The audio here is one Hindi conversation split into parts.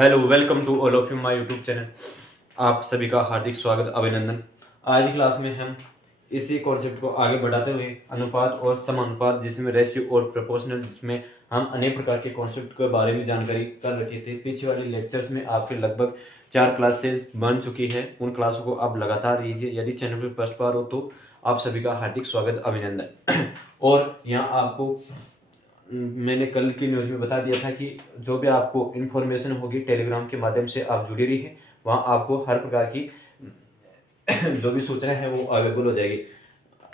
Hello, welcome to all of you my YouTube channel. आप सभी का हार्दिक स्वागत, अभिनंदन। आज की क्लास में हम इसी कॉन्सेप्ट को आगे बढ़ाते हुए अनुपात और समानुपात, जिसमें रेशियो और प्रोपोर्शनल, जिसमें हम अनेक प्रकार के कॉन्सेप्ट के बारे में जानकारी कर रखे थे। पीछे वाले लेक्चर्स में आपके लगभग 4 क्लासेस बन चुकी है। उन क्लासों को आप लगातार लीजिए। यदि चैनल पर फर्स्ट बार हो तो आप सभी का हार्दिक स्वागत, अभिनंदन। और यहाँ आपको मैंने कल की न्यूज़ में बता दिया था कि जो भी आपको इन्फॉर्मेशन होगी टेलीग्राम के माध्यम से आप जुड़ी रहिए। वहाँ आपको हर प्रकार की जो भी सूचना है वो अवेलेबल हो जाएगी।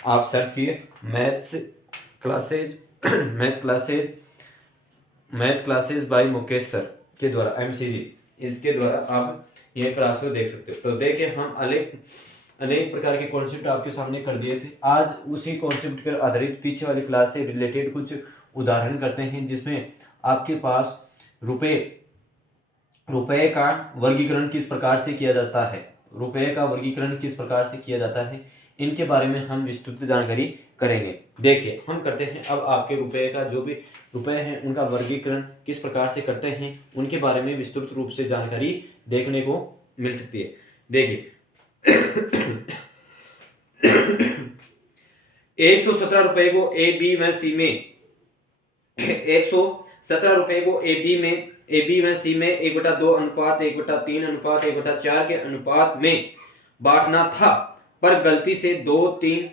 आप सर्च किए maths classes math classes by Mukesh sir के द्वारा, MCG, इसके द्वारा आप ये क्लास को देख सकते हो। तो देखिए, हम अनेक प्रकार के कॉन्सेप्ट आपके सामने कर दिए थे। आज उसी कॉन्सेप्ट पर आधारित पीछे वाली क्लास से रिलेटेड कुछ उदाहरण करते हैं, जिसमें आपके पास रुपए रुपए का वर्गीकरण किस प्रकार से किया जाता है, इनके बारे में हम विस्तृत जानकारी करेंगे। देखिए, हम करते हैं अब आपके रुपए का, जो भी रुपए हैं उनका वर्गीकरण किस प्रकार से करते हैं, उनके बारे में विस्तृत रूप से जानकारी देखने को मिल सकती है। देखिए, 117 रुपए को A B में सी में 1/2 अनुपात 1/3 अनुपात 1/4 के अनुपात में बांटना था, पर गलती से 2, 3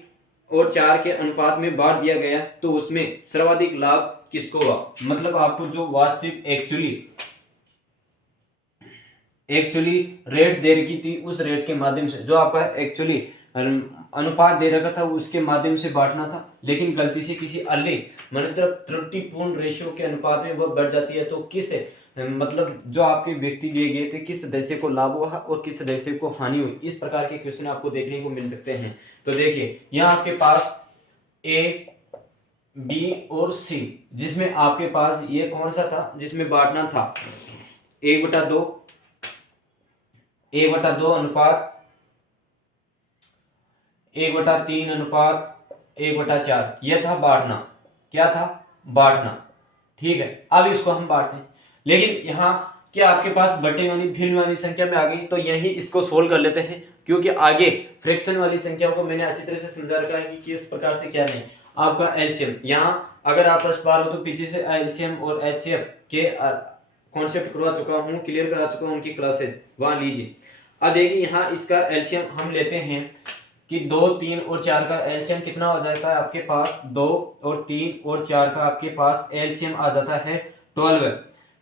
और 4 के अनुपात में बांट दिया गया, तो उसमें सर्वाधिक लाभ किसको हुआ। मतलब आपको जो वास्तविक एक्चुअली रेट दे रखी थी, उस रेट के माध्यम से जो आपका एक्चुअली अनुपात दे रखा था उसके माध्यम से बांटना था, लेकिन गलती से किसी अलग मतलब त्रुटिपूर्ण रेशियो के अनुपात में वह बढ़ जाती है, तो किस मतलब जो आपके व्यक्ति लिए गए थे, किस सदस्य को लाभ हुआ और किस सदस्य को हानि हुई। इस प्रकार के क्वेश्चन आपको देखने को मिल सकते हैं। तो देखिए, यहाँ आपके पास A, B और C, जिसमें आपके पास ये कौन सा था जिसमें बांटना था, 1/2 अनुपात 1/3 अनुपात 1/4, यह था बांटना। क्या था? बांटना। ठीक है, अब इसको हम बांटते हैं, लेकिन यहाँ क्या आपके पास बटे वाली भिन्न वाली संख्या में आ गई, तो यही इसको सोल्व कर लेते हैं, क्योंकि आगे फ्रैक्शन वाली संख्याओं को मैंने अच्छी तरह से समझा रखा है कि किस प्रकार से क्या नहीं। आपका एलसीएम, यहाँ अगर आप फर्स्ट बार हो तो पीछे से एलसीएम और एचसीएफ के कॉन्सेप्ट करवा चुका हूँ, क्लियर करा चुका हूँ उनकी क्लासेस, वहाँ लीजिए। अब देखिए, यहाँ इसका एलसीएम हम लेते हैं कि 2, 3 और 4 का एलसीएम कितना हो जाता है आपके पास, 2 और 3 और 4 का आपके पास एलसीएम आ जाता है 12।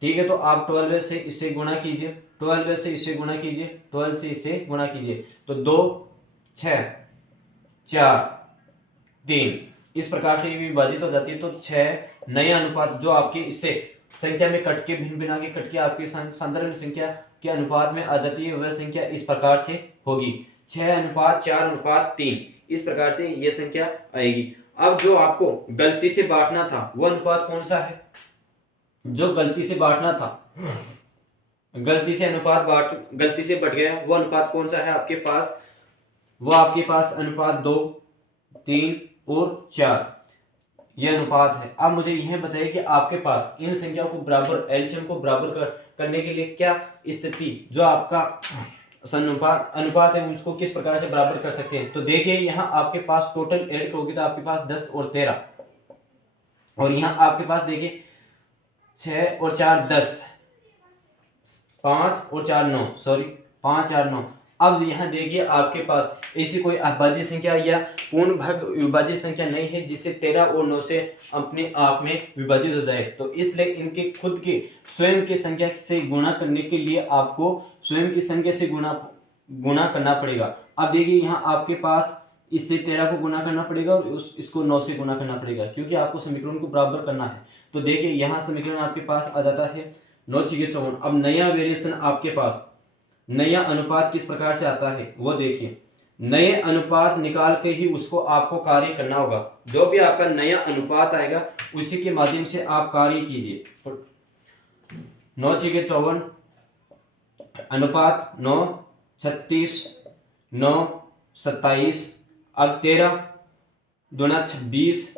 ठीक है, तो आप 12 से इससे गुणा कीजिए, 12 से इससे गुणा कीजिए, 12 से इससे गुणा कीजिए, तो 2, 6, 4, 3 इस प्रकार से विभाजित हो जाती है। तो 6 नया अनुपात जो आपके इससे संख्या में कट के भिन्न भिन्न आगे कट के आपकी संदर्भ संख्या के अनुपात में आ जाती है, वह संख्या इस प्रकार से होगी, 6:4:3, इस प्रकार से यह संख्या आएगी। अब जो आपको गलती से बांटना था वो अनुपात कौन सा है, जो गलती से बांटना था, गलती से बट गया, वो अनुपात कौन सा है आपके पास, वो आपके पास अनुपात 2, 3 और 4 यह अनुपात है। अब मुझे यह बताइए कि आपके पास इन संख्याओं को बराबर, एलसीएम को बराबर करने के लिए क्या स्थिति, जो आपका अनुपात है उसको किस प्रकार से बराबर कर सकते हैं। तो देखिए, यहाँ आपके पास टोटल ऐड होगी तो आपके पास 10 और 13, और यहाँ आपके पास देखिए 6 और 4 10, 5 और 4 9, सॉरी 5 4 9। अब यहाँ देखिए, आपके पास ऐसी कोई अभाज्य संख्या या पूर्ण भाग विभाज्य संख्या नहीं है जिससे 13 और 9 से अपने आप में विभाजित हो जाए, तो इसलिए इनके खुद के स्वयं की संख्या से गुणा करने के लिए आपको स्वयं की संख्या से गुणा करना पड़ेगा। अब देखिए, यहाँ आपके पास इससे 13 को गुणा करना पड़ेगा और इसको 9 से गुणा करना पड़ेगा, क्योंकि आपको समीकरण को बराबर करना है। तो देखिए, यहाँ समीकरण आपके पास आ जाता है 9×4। अब नया वेरिएशन आपके पास, नया अनुपात किस प्रकार से आता है वो देखिए। नए अनुपात निकाल के ही उसको आपको कार्य करना होगा। जो भी आपका नया अनुपात आएगा उसी के माध्यम से आप कार्य कीजिए। तो 9×4 अनुपात 9, 36, 9, 27। अब 13 दूना 26,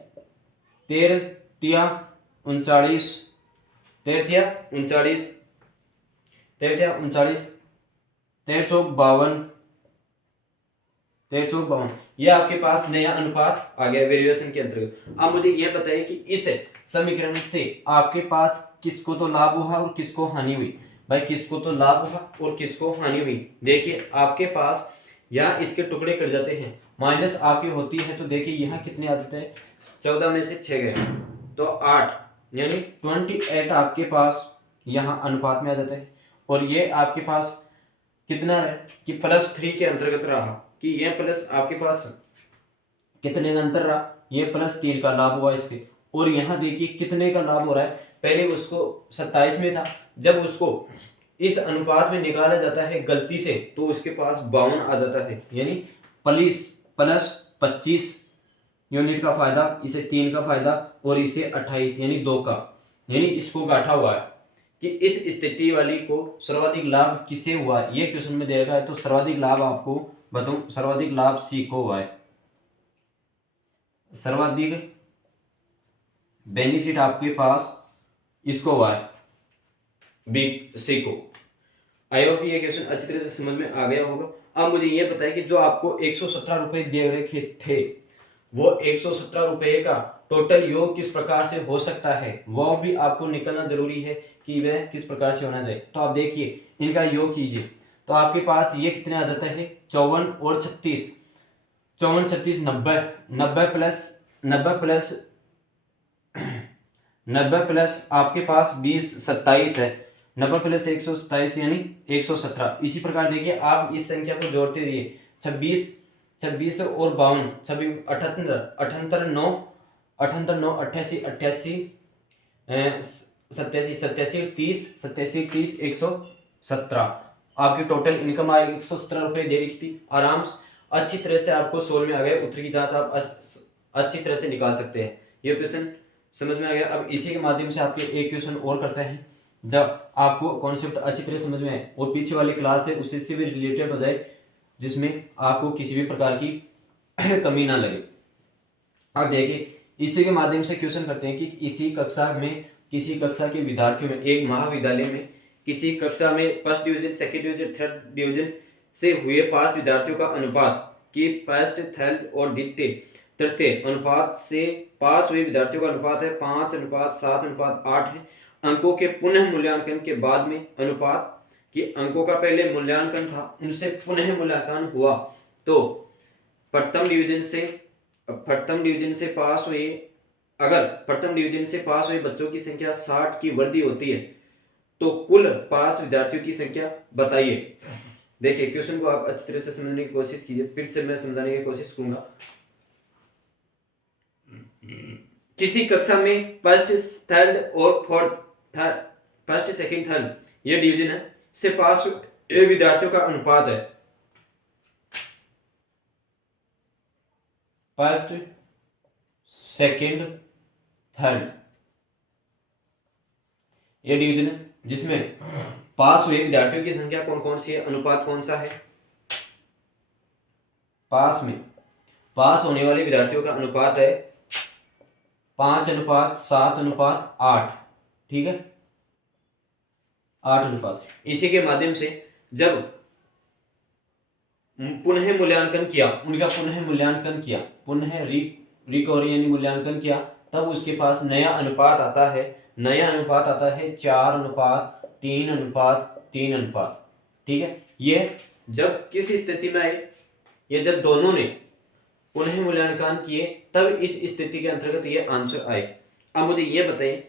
13 तिया 39, 13 तिया 39, 13 39, 13 चौक 52, 13 चौक 52, ये आपके पास नया अनुपात आ गया वेरिएशन के अंतर्गत। अब मुझे ये बताइए कि इस समीकरण से आपके पास किसको तो लाभ हुआ और किसको हानि हुई। भाई किसको तो लाभ हुआ और किसको हानि हुई। देखिए आपके पास यहाँ इसके टुकड़े कट जाते हैं, माइनस आपकी होती है, तो देखिए यहाँ कितने आ जाते हैं, 14 में से 6 गए तो 8, यानी 28 आपके पास यहाँ अनुपात में आ जाता है। और ये आपके पास कितना है कि +3 के अंतर्गत रहा, कि ये प्लस आपके पास कितने का अंतर रहा, ये +3 का लाभ हुआ इसके। और यहाँ देखिए कितने का लाभ हो रहा है, पहले उसको 27 में था, जब उसको इस अनुपात में निकाला जाता है गलती से तो उसके पास 52 आ जाता है, यानी +25 यूनिट का फायदा, इसे 3 का फायदा और इसे 28 यानी 2 का, यानी इसको गांठा हुआ है कि इस स्थिति वाली को सर्वाधिक लाभ किससे हुआ है, ये क्वेश्चन में दे रखा है। तो सर्वाधिक लाभ आपको बताऊं, सर्वाधिक लाभ सी को हुआ है, सर्वाधिक बेनिफिट आपके पास इसको हुआ है, बी सी को। आई होप ये क्वेश्चन अच्छी तरह से समझ में आ गया होगा। अब मुझे ये बताएं कि जो आपको 117 रुपए दे रखे थे, वो 117 रुपए का टोटल योग किस प्रकार से हो सकता है, वो भी आपको निकलना जरूरी है कि वह किस प्रकार से होना चाहिए। तो आप देखिए इनका योग कीजिए, तो आपके पास ये कितने आ जाता है, 54 और 36, 54 36 90, 90 प्लस आपके पास 20 27 है, 90 प्लस 127 यानी 117। इसी प्रकार देखिए आप इस संख्या को जोड़ते रहिए, 26 26 और 52 26 78 78 9 78 9 88 88 87 87 30 87 30 117, आपकी टोटल इनकम आएगी 117 रुपये दे रखी थी। आराम से अच्छी तरह से आपको सोल्व में आ गया, उत्तर की जांच आप अच्छी तरह से निकाल सकते हैं। ये क्वेश्चन समझ में आ गया। अब इसी के माध्यम से आपके एक क्वेश्चन और करते हैं, जब आपको कॉन्सेप्ट अच्छी तरह समझ में आए और पीछे वाली क्लास है उससे भी रिलेटेड हो जाए, जिसमें आपको किसी भी प्रकार की कमी ना लगे। अब देखिए इसी के माध्यम से क्वेश्चन करते हैं कि इसी कक्षा में किसी कक्षा के विद्यार्थियों में, एक महाविद्यालय में किसी कक्षा में first division, second division, third division से हुए पास विद्यार्थियों का अनुपात कि फर्स्ट, थर्ड और द्वितीय तृतीय अनुपात से पास हुए विद्यार्थियों का अनुपात है 5:7:8 है। अंकों के पुनः मूल्यांकन के बाद में अनुपात कि अंकों का पहले मूल्यांकन था उनसे पुनः मूल्यांकन हुआ, तो प्रथम डिवीजन से पास हुए, अगर प्रथम डिवीजन से पास हुए बच्चों की संख्या 60 की वृद्धि होती है तो कुल पास विद्यार्थियों की संख्या बताइए। देखिए क्वेश्चन को आप अच्छी तरह से समझने की कोशिश कीजिए, फिर से मैं समझाने की कोशिश करूंगा। किसी कक्षा में फर्स्ट, थर्ड और फोर्थ, फर्स्ट, सेकंड, थर्ड ये डिवीजन है से पास हुए विद्यार्थियों का अनुपात है, फर्स्ट, सेकंड, थर्ड ये डिवीजन है, जिसमें पास हुए विद्यार्थियों की संख्या कौन कौन सी है, अनुपात कौन सा है, पास होने वाले विद्यार्थियों का अनुपात है 5:7:8, ठीक है, 8 अनुपात। इसी के माध्यम से जब पुनः मूल्यांकन किया, उनका पुनः मूल्यांकन किया, पुनः रिकवरी यानी मूल्यांकन किया, तब उसके पास नया अनुपात आता है, 4:3:3:3, ठीक है। ये जब किस स्थिति में आए, ये जब दोनों ने पुनः मूल्यांकन किए तब इस स्थिति के अंतर्गत ये आंसर आए। अब मुझे ये बताएं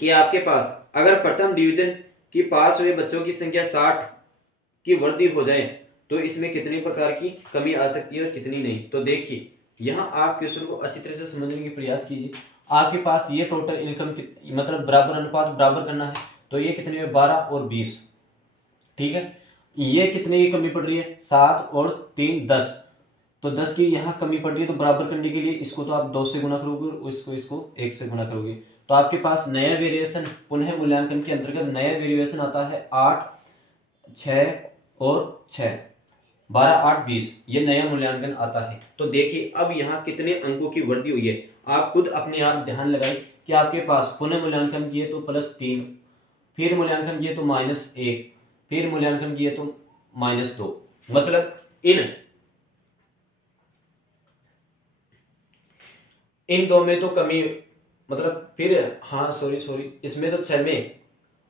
कि आपके पास अगर प्रथम डिवीजन की पास हुए बच्चों की संख्या 60 की वृद्धि हो जाए तो इसमें कितनी प्रकार की कमी आ सकती है और कितनी नहीं। तो देखिए यहाँ आप क्वेश्चन को अच्छी तरह से समझने की प्रयास कीजिए। आपके पास ये टोटल इनकम मतलब बराबर अनुपात बराबर करना है, तो ये कितने में 12 और 20, ठीक है। ये कितने की कमी पड़ रही है, 7 और 3 10, तो 10 की यहाँ कमी पड़ रही है, तो बराबर करने के लिए इसको तो आप 2 से गुना करोगे और इसको 1 से गुना करोगे, तो आपके पास नया वेरिएशन पुनः मूल्यांकन के अंतर्गत नया वेरिएशन आता है 8 6 और 6 12 8 20, ये नया मूल्यांकन आता है। तो देखिए अब यहाँ कितने अंकों की वृद्धि हुई है, आप खुद अपने आप ध्यान लगाइए कि आपके पास पुनः मूल्यांकन किए तो +3, फिर मूल्यांकन किए तो -1, फिर मूल्यांकन किए तो -2। मतलब इन दो में तो कमी, मतलब फिर हाँ सॉरी इसमें तो 6 में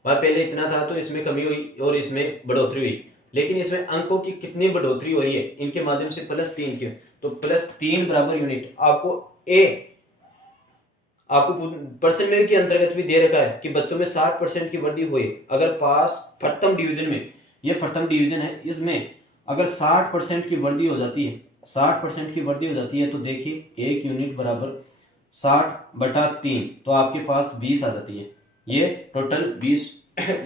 और पहले इतना था तो इसमें कमी हुई और इसमें बढ़ोतरी हुई, लेकिन इसमें अंकों की कितनी बढ़ोतरी हो रही है इनके माध्यम से, +3 की। तो +3 बराबर यूनिट आपको आपको परसेंटेज के अंतर्गत भी दे रखा है कि बच्चों में 60% की वृद्धि हुई अगर पास प्रथम डिवीजन में, ये प्रथम डिवीजन है, इसमें अगर 60% की वृद्धि हो जाती है, 60% की वृद्धि हो जाती है तो देखिए 1 यूनिट बराबर 60/3, तो आपके पास 20 आ जाती है। ये टोटल 20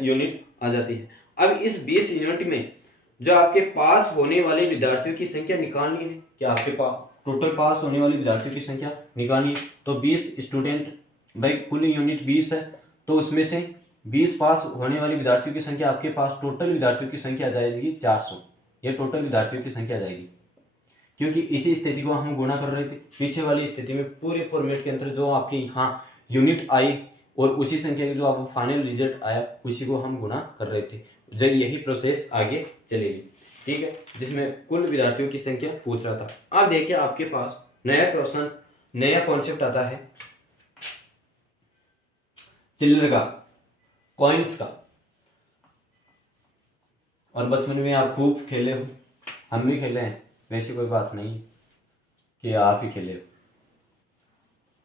यूनिट आ जाती है। अब इस 20 यूनिट में जो आपके पास होने वाले विद्यार्थियों की संख्या निकालनी है, क्या आपके पास टोटल पास होने वाले विद्यार्थियों की संख्या निकालनी है, तो 20 स्टूडेंट, भाई कुल यूनिट 20 है, तो उसमें से 20 पास होने वाले विद्यार्थियों की संख्या, आपके पास टोटल विद्यार्थियों की संख्या आ जाएगी 400। ये टोटल विद्यार्थियों की संख्या आ जाएगी, क्योंकि इसी स्थिति को हम गुणा कर रहे थे। पीछे वाली स्थिति में पूरे फॉर्मेट के अंदर जो आपकी यहाँ यूनिट आई और उसी संख्या के जो आपको फाइनल रिजल्ट आया उसी को हम गुणा कर रहे थे। जब यही प्रोसेस आगे चलेगी, ठीक है, जिसमें कुल विद्यार्थियों की संख्या पूछ रहा था। अब देखिए आपके पास नया क्वेश्चन, नया कॉन्सेप्ट आता है चिल्लर का, कॉइन्स का। और बचपन में आप खूब खेले हो, हम भी खेले हैं, वैसी कोई बात नहीं कि आप ही खेले हो।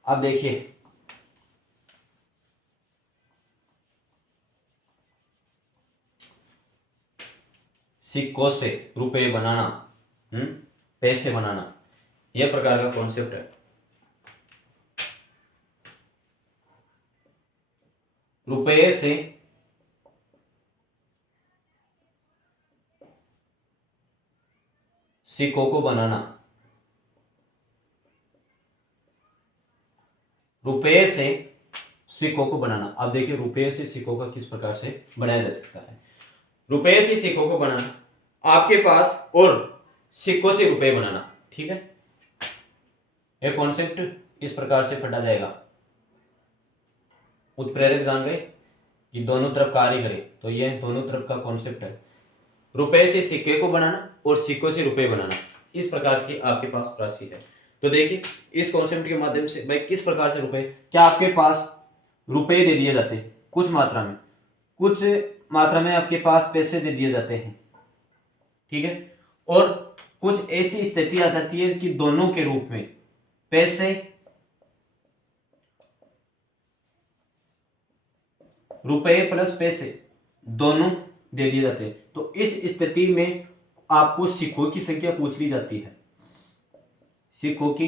अब देखिए सिक्कों से रुपए बनाना, पैसे बनाना, यह प्रकार का कॉन्सेप्ट है। रुपए से सिक्कों को बनाना, रुपए से सिक्कों को बनाना। अब देखिए रुपए से सिक्कों का किस प्रकार से बनाया जा सकता है। रुपए से सिक्कों को बनाना आपके पास, और सिक्कों से रुपए बनाना, ठीक है। यह कॉन्सेप्ट इस प्रकार से पढ़ा जाएगा। उत्प्रेरक जान गए कि दोनों तरफ कार्य करे, तो यह दोनों तरफ का कॉन्सेप्ट है। रुपए से सिक्के को बनाना और सिक्कों से रुपए बनाना, इस प्रकार की आपके पास राशि है। तो देखिए इस कॉन्सेप्ट के माध्यम से भाई किस प्रकार से रुपए, क्या आपके पास रुपए दे दिए जाते हैं कुछ मात्रा में, कुछ मात्रा में आपके पास पैसे दे दिए जाते हैं, ठीक है, और कुछ ऐसी स्थिति आ जाती है कि दोनों के रूप में पैसे, रुपए प्लस पैसे दोनों दे दिए जाते हैं। तो इस स्थिति में आपको सिक्कों की संख्या पूछ ली जाती है, सिक्कों की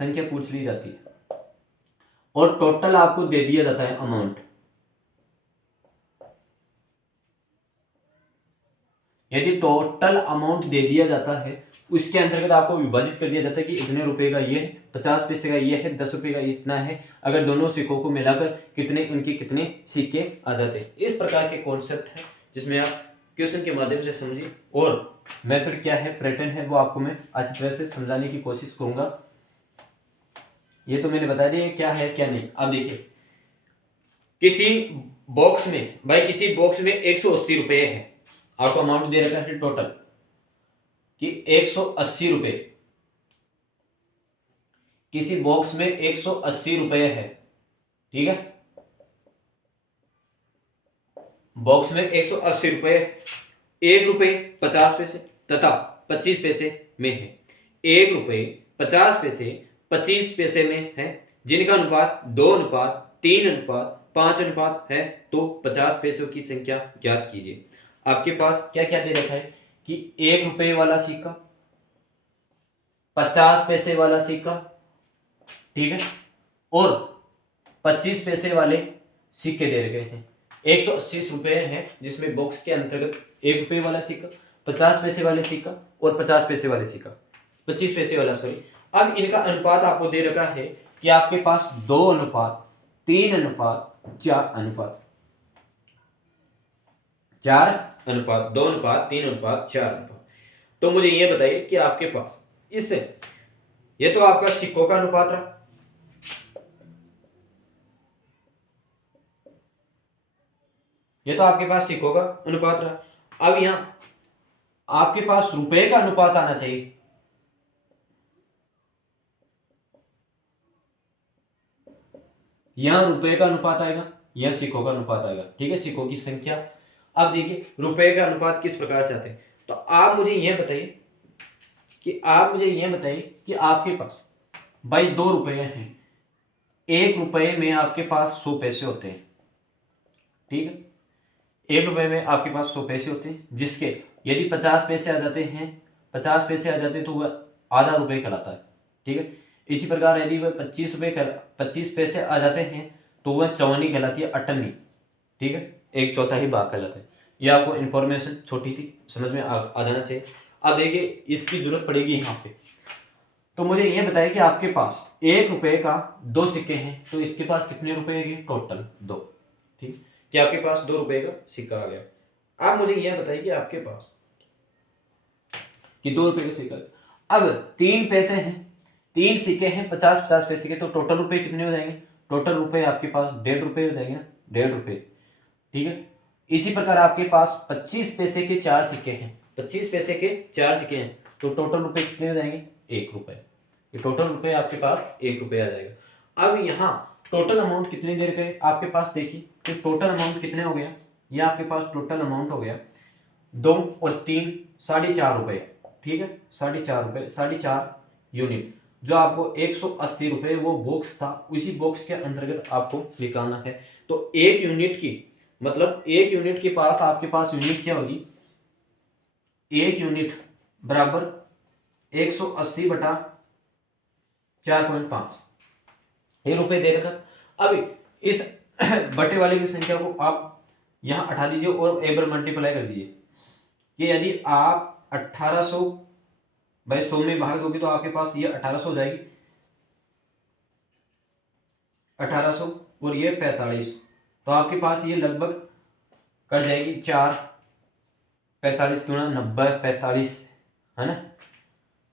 संख्या पूछ ली जाती है, और टोटल आपको दे दिया जाता है अमाउंट। यदि टोटल अमाउंट दे दिया जाता है उसके अंतर्गत आपको विभाजित कर दिया जाता है कि इतने रुपए का ये है, 50 पैसे का ये है, 10 रुपए का इतना है, अगर दोनों सिक्कों को मिलाकर कितने उनके कितने सिक्के आ जाते हैं। इस प्रकार के कॉन्सेप्ट है जिसमें आप क्वेश्चन के माध्यम से समझिए, और मेथड क्या है, पैटर्न है, वो आपको मैं अच्छी तरह से समझाने की कोशिश करूंगा। ये तो मैंने बता दिया क्या है क्या नहीं। अब देखिए किसी बॉक्स में, भाई किसी बॉक्स में 180 रुपए है, आपको अमाउंट दे रखा है टोटल कि 180 रुपए, किसी बॉक्स में 180 रुपए है, ठीक है, बॉक्स में 180 रुपए, 1 रुपए 50 पैसे तथा 25 पैसे में है। 1 रुपए 50 पैसे 25 पैसे में है, जिनका अनुपात 2:3:5 है, तो 50 पैसों की संख्या ज्ञात कीजिए। आपके पास क्या क्या दे रखा है कि 1 रुपए वाला सिक्का, 50 पैसे वाला सिक्का, ठीक है, और 25 पैसे वाले सिक्के दे रखे हैं। 180 रुपए हैं जिसमें बॉक्स के अंतर्गत 1 रुपए वाला सिक्का, 50 पैसे वाले सिक्का और 50 पैसे वाले सिक्का, 25 पैसे वाला सॉरी। अब इनका अनुपात आपको दे रखा है कि आपके पास 2:3:4 4:2:3:4। तो मुझे ये बताइए कि आपके पास इससे, ये तो आपका सिक्कों का अनुपात रहा, ये तो आपके पास सिक्कों का अनुपात रहा। अब यहाँ आपके पास रुपए का अनुपात आना चाहिए। यहां रुपए का अनुपात आएगा, यह सिक्कों का अनुपात आएगा। ठीक है, सिक्कों की संख्या। अब देखिए रुपए का अनुपात किस प्रकार से आते हैं। तो आप मुझे यह बताइए कि आपके पास भाई 2 रुपए हैं, 1 रुपए में आपके पास 100 पैसे होते हैं। ठीक है, 1 रुपए में आपके पास 100 पैसे होते हैं, जिसके यदि 50 पैसे आ जाते हैं, 50 पैसे आ जाते हैं तो वह आधा रुपये कहलाता है। ठीक है, इसी प्रकार यदि वह 25 पैसे आ जाते हैं तो वह चौवनी कहलाती है, अठन्नी। ठीक है, 1/4 भाग कहलाता है। यह आपको इन्फॉर्मेशन छोटी थी, समझ में आ जाना चाहिए। अब देखिए इसकी जरूरत पड़ेगी यहाँ पे। तो मुझे ये बताइए कि आपके पास 1 रुपए का 2 सिक्के हैं, तो इसके पास कितने रुपए है टोटल 2। ठीक, कि आपके पास 2 रुपए का सिक्का आ गया। आप मुझे यह बताइए कि आपके पास कि 2 रुपए का सिक्का, अब 3 पैसे हैं, 3 सिक्के हैं 50-50 पैसे के, तो टोटल रुपए कितने हो जाएंगे। टोटल रुपए आपके पास 1.5 रुपए हो जाएंगे ना, 1.5 रुपए। ठीक है, इसी प्रकार आपके पास 25 पैसे के 4 सिक्के हैं, 25 पैसे के 4 सिक्के हैं, तो टोटल रुपए कितने हो जाएंगे 1 रुपए। ये टोटल रुपए आपके पास 1 रुपए आ जाएगा। अब यहाँ टोटल अमाउंट कितनी देर का है आपके पास, देखिए तो टोटल अमाउंट कितने हो गया। ये आपके पास टोटल अमाउंट हो गया 2 और 3 4.5 रुपए। ठीक है, 4.5 रुपए, 4.5 यूनिट, जो आपको 180 रुपए वो बॉक्स था, उसी बॉक्स के अंतर्गत आपको निकालना है। तो 1 यूनिट की मतलब 1 यूनिट के पास आपके पास यूनिट क्या होगी, 1 यूनिट बराबर 180 बटा 4.5, ये रुपए दे रखा था। अब इस बटे वाले की संख्या को आप यहां हटा दीजिए और एबर मल्टीप्लाई कर दीजिए। कि यदि आप 1800 भाई 100 में भाग दोगे तो आपके पास ये 1800 हो जाएगी, 1800 और ये 45, तो आपके पास ये लगभग कर जाएगी 4, 45 गुणा 90 45, है ना,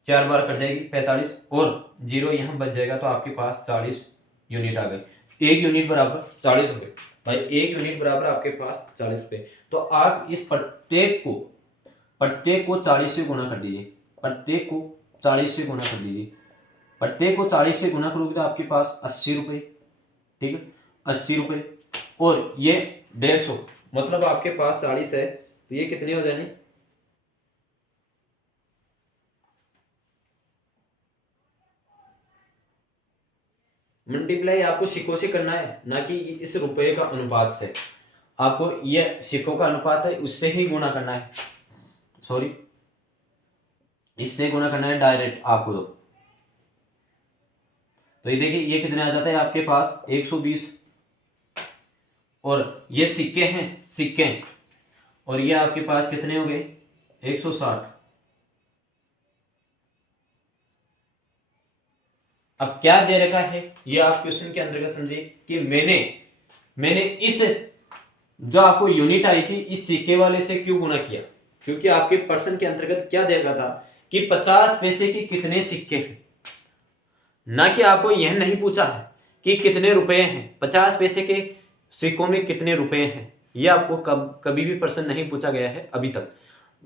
4 बार कट जाएगी 45 और 0 यहाँ बच जाएगा, तो आपके पास 40 यूनिट आ गई। 1 यूनिट बराबर 40 रुपए भाई, 1 यूनिट बराबर आपके पास 40 रुपए। तो आप इस प्रत्येक को 40 से गुणा कर दीजिए, प्रत्येक को 40 से गुणा कर दीजिए, प्रत्येक को 40 से गुणा करोगे तो आपके पास 80 रुपए। ठीक है, 80 रुपए और ये 150, मतलब आपके पास 40 है तो ये कितने हो जाने, मल्टीप्लाई आपको सिक्कों से करना है, ना कि इस रुपए का अनुपात से। आपको ये सिक्कों का अनुपात है उससे ही गुणा करना है, सॉरी इससे गुणा करना है डायरेक्ट आपको। तो ये देखिए ये कितने आ जाता है आपके पास 120, और ये सिक्के हैं और ये आपके पास कितने हो गए 160। अब क्या दे रखा है ये आप क्वेश्चन के अंतर्गत समझिए कि मैंने इस जो आपको यूनिट आई थी इस सिक्के वाले से क्यों गुणा किया, क्योंकि आपके प्रश्न के अंतर्गत क्या दे रखा था कि 50 पैसे के कितने सिक्के हैं, ना कि आपको यह नहीं पूछा है कि कितने रुपए हैं, 50 पैसे के सिक्कों में कितने रुपए हैं, यह आपको कभी भी प्रश्न नहीं पूछा गया है अभी तक।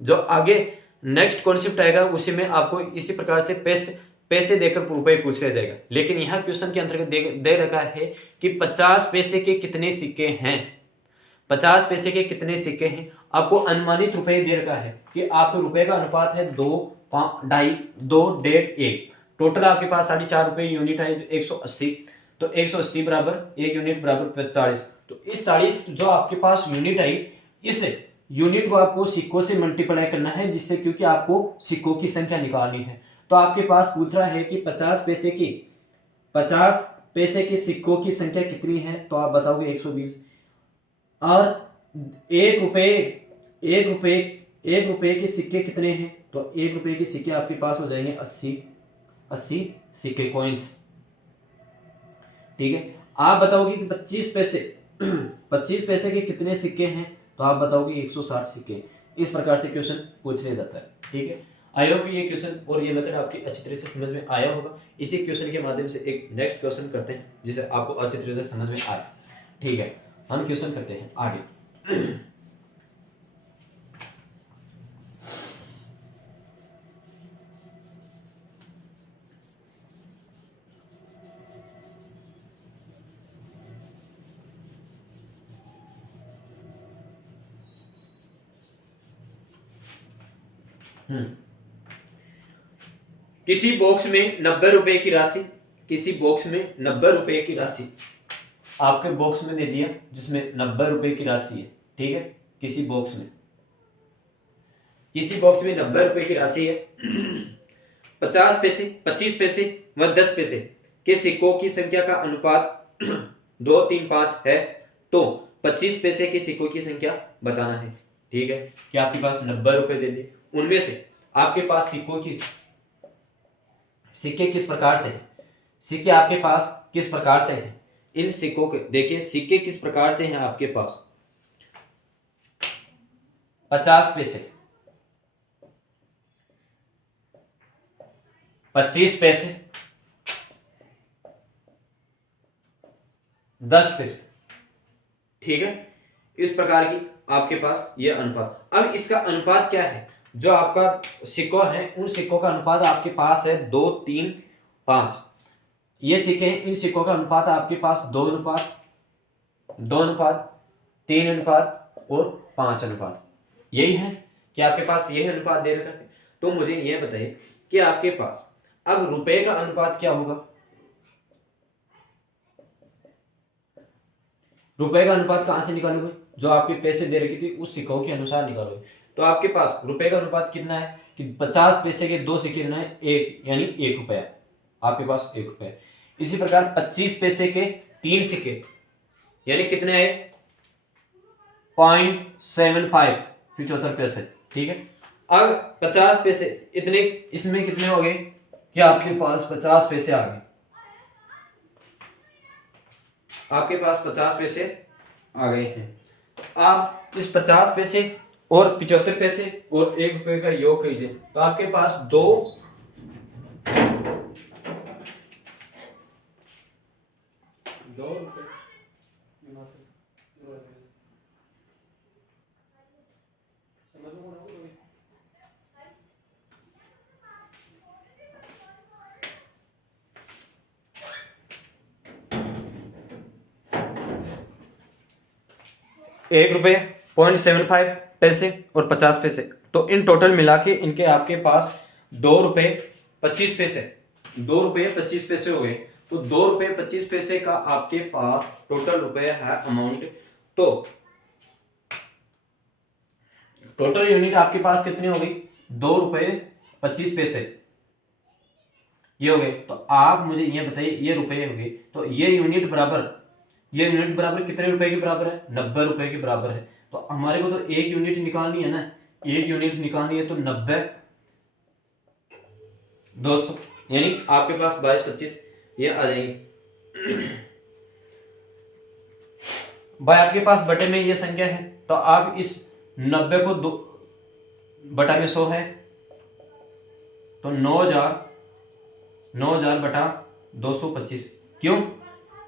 जो आगे नेक्स्ट कॉन्सेप्ट आएगा उसी में आपको इसी प्रकार से पैसे देकर रुपए पूछा जाएगा। लेकिन यहाँ क्वेश्चन के अंतर्गत दे रखा है कि 50 पैसे के कितने सिक्के हैं, 50 पैसे के कितने सिक्के हैं। आपको अनुमानित रुपए दे रखा है कि आपके रुपए का अनुपात है 2, 5, 2.5, 2, 1.5। टोटल आपके पास 4.5 रुपए यूनिट है 180, तो 180 बराबर 1 यूनिट बराबर 40। तो इस 40 जो आपके पास यूनिट आई, इस यूनिट को आपको सिक्कों से मल्टीप्लाई करना है, जिससे क्योंकि आपको सिक्कों की संख्या निकालनी है। तो आपके पास पूछ रहा है कि 50 पैसे के सिक्कों की संख्या कितनी है, तो आप बताओगे 120। और 1 रुपए के सिक्के कितने हैं, तो 1 रुपए के सिक्के आपके पास हो जाएंगे 80 सिक्के कॉइंस। ठीक है, आप बताओगे कि 25 पैसे के कितने सिक्के हैं, तो आप बताओगे 160 सिक्के। इस प्रकार से क्वेश्चन पूछ लिया जाता है। ठीक है, आई होप ये क्वेश्चन और ये मेथड आपकी अच्छी तरह से समझ में आया होगा। इसी क्वेश्चन के माध्यम से एक नेक्स्ट क्वेश्चन करते हैं जिसे आपको अच्छी तरह से समझ में आए। ठीक है, हम क्वेश्चन करते हैं आगे। किसी बॉक्स में 90 रुपए की राशि, किसी बॉक्स में 90 रुपए की राशि आपके बॉक्स में दे दिया जिसमें 90 रुपए की राशि है, ठीक है। किसी बॉक्स में 90 रुपए की राशि है। 50 पैसे, 25 पैसे व 10 पैसे के सिक्कों की संख्या का अनुपात 2, 3, 5 है, तो 25 पैसे के सिक्कों की संख्या बताना है, ठीक है। कि आपके पास 90 रुपए दे दिए, उनमें से आपके पास सिक्के किस प्रकार से हैं, सिक्के आपके पास किस प्रकार से हैं, इन सिक्कों के देखिए सिक्के किस प्रकार से हैं आपके पास। 50 पैसे, 25 पैसे, 10 पैसे, ठीक है। इस प्रकार की आपके पास ये अनुपात। अब इसका अनुपात क्या है, जो आपका सिक्कों है उन सिक्कों का अनुपात आपके पास है 2, 3, 5। ये सिक्के हैं, इन सिक्कों का अनुपात आपके पास 2 अनुपात, 3 अनुपात और 5 अनुपात। यही है कि आपके पास यही अनुपात दे रखा है। तो मुझे यह बताइए कि आपके पास अब रुपए का अनुपात क्या होगा। रुपए का अनुपात कहां से निकालोगे, जो आपके पैसे दे रखी थी उस सिक्कों के अनुसार निकालोगे। तो आपके पास रुपए का अनुपात कितना है कि 50 पैसे के 2 सिक्के कितना है, 1, यानी 1 रुपया आपके पास 1 रुपया। इसी प्रकार 25 पैसे के 3 सिक्के यानी कितने आए, 0.75, 75 पैसे, ठीक है। अब 50 पैसे इतने, इसमें कितने हो गए कि आपके पास 50 पैसे आ गए, आपके पास 50 पैसे आ गए हैं। आप इस 50 पैसे और 75 पैसे और 1 रुपए का योग कीजिए तो आपके पास 2 रुपए 1 रुपये 0.75 पैसे और 50 पैसे, तो इन टोटल मिला के इनके आपके पास 2 रुपये 25 पैसे, 2 रुपये 25 पैसे हो गए। तो 2 रुपये 25 पैसे का आपके पास टोटल रुपये है अमाउंट। तो टोटल यूनिट आपके पास कितनी हो गई, 2 रुपये 25 पैसे ये हो गए। तो आप मुझे ये बताइए, ये रुपये हो गए, तो ये यूनिट बराबर कितने रुपए के बराबर है, 90 रुपए के बराबर है। तो हमारे को तो एक यूनिट निकालनी है ना, एक यूनिट निकालनी है, तो 90 200 यानी आपके पास 22, 25 ये आ जाएंगे। भाई आपके पास बटे में ये संख्या है, तो आप इस 90 को 2 बटा में 100 है, तो 9000 बटा 225। क्यों,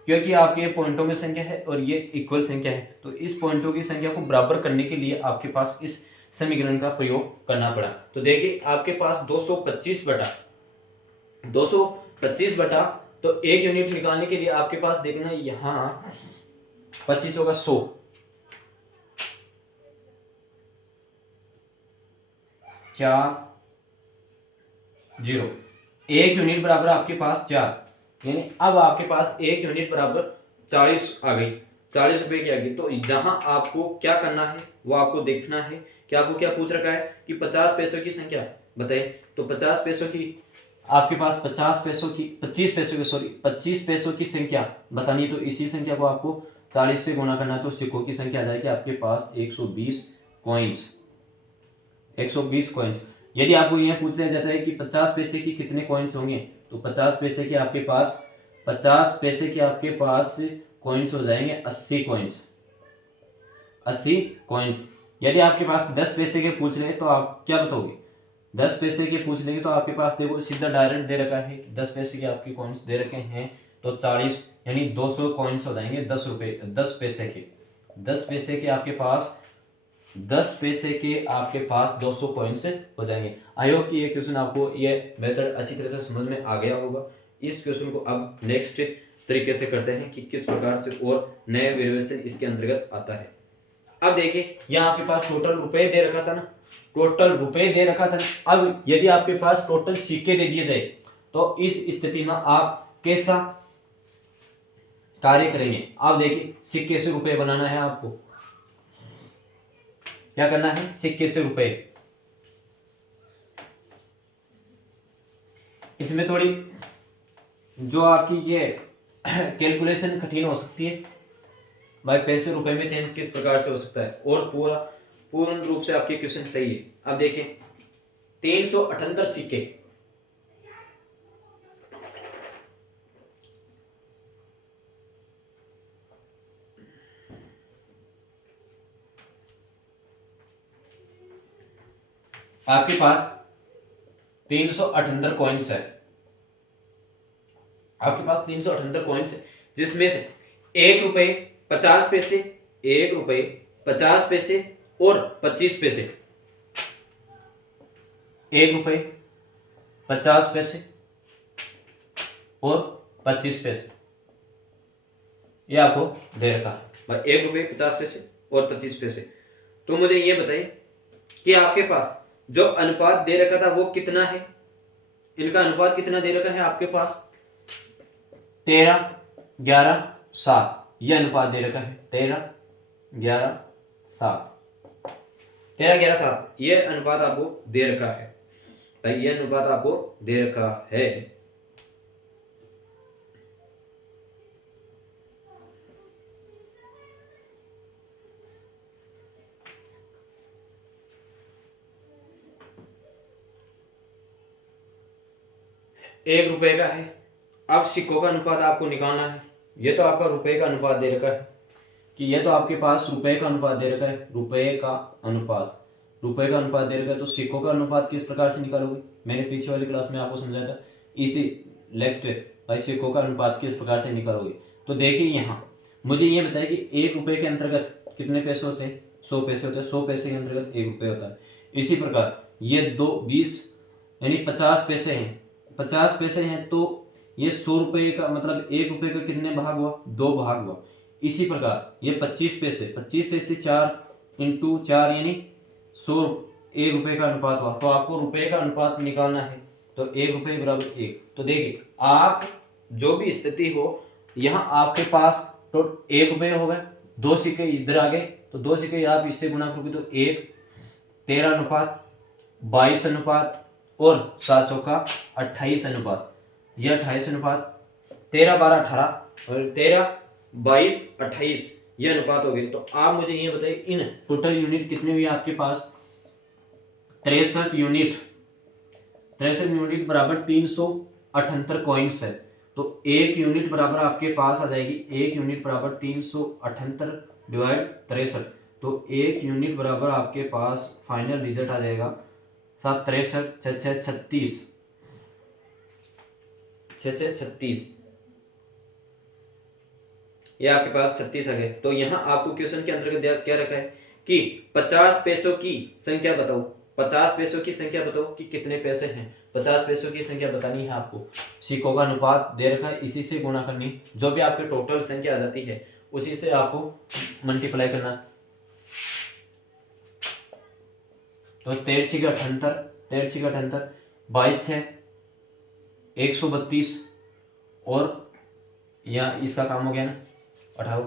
क्योंकि आपके ये पॉइंटों में संख्या है और ये इक्वल संख्या है, तो इस पॉइंटों की संख्या को बराबर करने के लिए आपके पास इस समीकरण का प्रयोग करना पड़ा। तो देखिए आपके पास 225 बटा तो एक यूनिट निकालने के लिए आपके पास देखना यहां 25 होगा 100, 4 0, एक यूनिट बराबर आपके पास 4, यानी अब आपके पास एक यूनिट बराबर 40 आ गई, 40 रुपए की आ गई। तो जहां आपको क्या करना है वो आपको देखना है कि आपको क्या पूछ रखा है कि 50 पैसों की संख्या बताइए। तो 50 पैसों की आपके पास 25 पैसों की संख्या बतानी है, तो इसी संख्या को आपको 40 से गुणा करना है, तो सिक्कों की संख्या आ जाएगी आपके पास 120 कॉइन्स। 120 कॉइन्स। यदि आपको यह पूछ लिया जाता है कि 50 पैसे की कितने कॉइन्स होंगे, तो 50 पैसे के आपके पास कॉइन्स हो जाएंगे 80 कॉइन्स, 80 कॉइन्स। यदि आपके पास 10 पैसे के पूछ रहे हैं तो आप क्या बताओगे, 10 पैसे के पूछ लेंगे तो आपके पास देखो सीधा डायरेक्ट दे रखा है कि 10 पैसे के आपके कॉइन्स दे रखे हैं, तो 40 यानी 200 कॉइन्स हो जाएंगे 10 पैसे के। 10 पैसे के आपके पास 200 कॉइन्स हो जाएंगे। आई होप कि ये क्वेश्चन आपको ये मेथड अच्छी तरह से समझ में आ गया होगा। इस क्वेश्चन को अब नेक्स्ट तरीके से करते हैं कि किस प्रकार से और नए वेरिएशन इसके अंतर्गत आता है। अब देखिए यहाँ आपके पास टोटल रुपए दे रखा था ना, टोटल रुपए दे रखा था ना। अब यदि आपके पास टोटल सिक्के दे दिए जाए तो इस स्थिति में आप कैसा कार्य करेंगे। आप देखिए सिक्के से रुपए बनाना है, आपको क्या करना है, सिक्के से रुपए। इसमें थोड़ी जो आपकी ये कैलकुलेशन कठिन हो सकती है भाई, पैसे रुपए में चेंज किस प्रकार से हो सकता है, और पूर्ण रूप से आपके क्वेश्चन सही है। अब देखिए 378 सिक्के, आपके पास 378 कॉइन्स है, आपके पास 378 कॉइन्स है, जिसमें से 1 रुपए 50 पैसे, 1 रुपए 50 पैसे और 25 पैसे, 1 रुपए 50 पैसे और 25 पैसे, ये आपको दे रखा है। 1 रुपए 50 पैसे और 25 पैसे। तो मुझे ये बताइए कि आपके पास जो अनुपात दे रखा था वो कितना है, इनका अनुपात कितना दे रखा है आपके पास, 13 11 7, यह अनुपात दे रखा है 13 11 7, 13 11 7, यह अनुपात आपको दे रखा है भाई, यह अनुपात आपको दे रखा है। एक रुपए का है। अब सिक्कों का अनुपात आपको निकालना है। ये तो आपका रुपए का अनुपात दे रखा है कि ये तो आपके पास रुपए का अनुपात दे रखा है, रुपए का अनुपात दे रखा है। तो सिक्कों का अनुपात किस प्रकार से निकालोगे, मैंने पीछे वाली क्लास में आपको समझाया था। इसी नेक्स्ट भाई सिक्कों का अनुपात किस प्रकार से निकालोगे। तो देखिए यहाँ मुझे ये बताया कि 1 रुपए के अंतर्गत कितने पैसे होते हैं, 100 पैसे होते हैं, 100 पैसे के अंतर्गत 1 रुपये होता है। इसी प्रकार ये 20 यानी 50 पैसे हैं, 50 पैसे हैं तो ये 100 रुपये का मतलब 1 रुपये का कितने भाग हुआ, 2 भाग हुआ। इसी प्रकार ये 25 पैसे 4 इंटू 4 यानी 100, 1 रुपये का अनुपात हुआ। तो आपको रुपये का अनुपात निकालना है, तो 1 रुपये बराबर 1। तो देखिए आप जो भी स्थिति हो, यहाँ आपके पास तो 1 रुपये हो गए, 2 सिक्के इधर आ गए, तो 2 सिक्के आप इससे गुणा करोगे तो 1, 13 अनुपात 22 अनुपात और 7 चौका 28 अनुपात, यह 28 अनुपात, 13 12 18 और 13 22 28 ये अनुपात हो गए। तो आप मुझे ये बताइए इन टोटल यूनिट कितने हुए आपके पास, 63 यूनिट, 63 यूनिट बराबर 378 कॉइन्स है। तो 1 यूनिट बराबर आपके पास आ जाएगी, 1 यूनिट बराबर 378 डिवाइड 63। तो 1 यूनिट बराबर आपके पास फाइनल रिजल्ट आ जाएगा 7 63 36 36, ये आपके पास 36 आ गए। तो यहाँ आपको क्वेश्चन के अंतर्गत क्या रखा है कि 50 पैसों की संख्या बताओ, 50 पैसों की संख्या बताओ कि कितने पैसे हैं, 50 पैसों की संख्या बतानी है आपको। सिक्कों का अनुपात दे रखा है, इसी से गुणा करनी, जो भी आपके टोटल संख्या आ जाती है उसी से आपको मल्टीप्लाई करना। तो 13 6 78, 13 6 78, 22 है 132 और यहाँ इसका काम हो गया ना 18,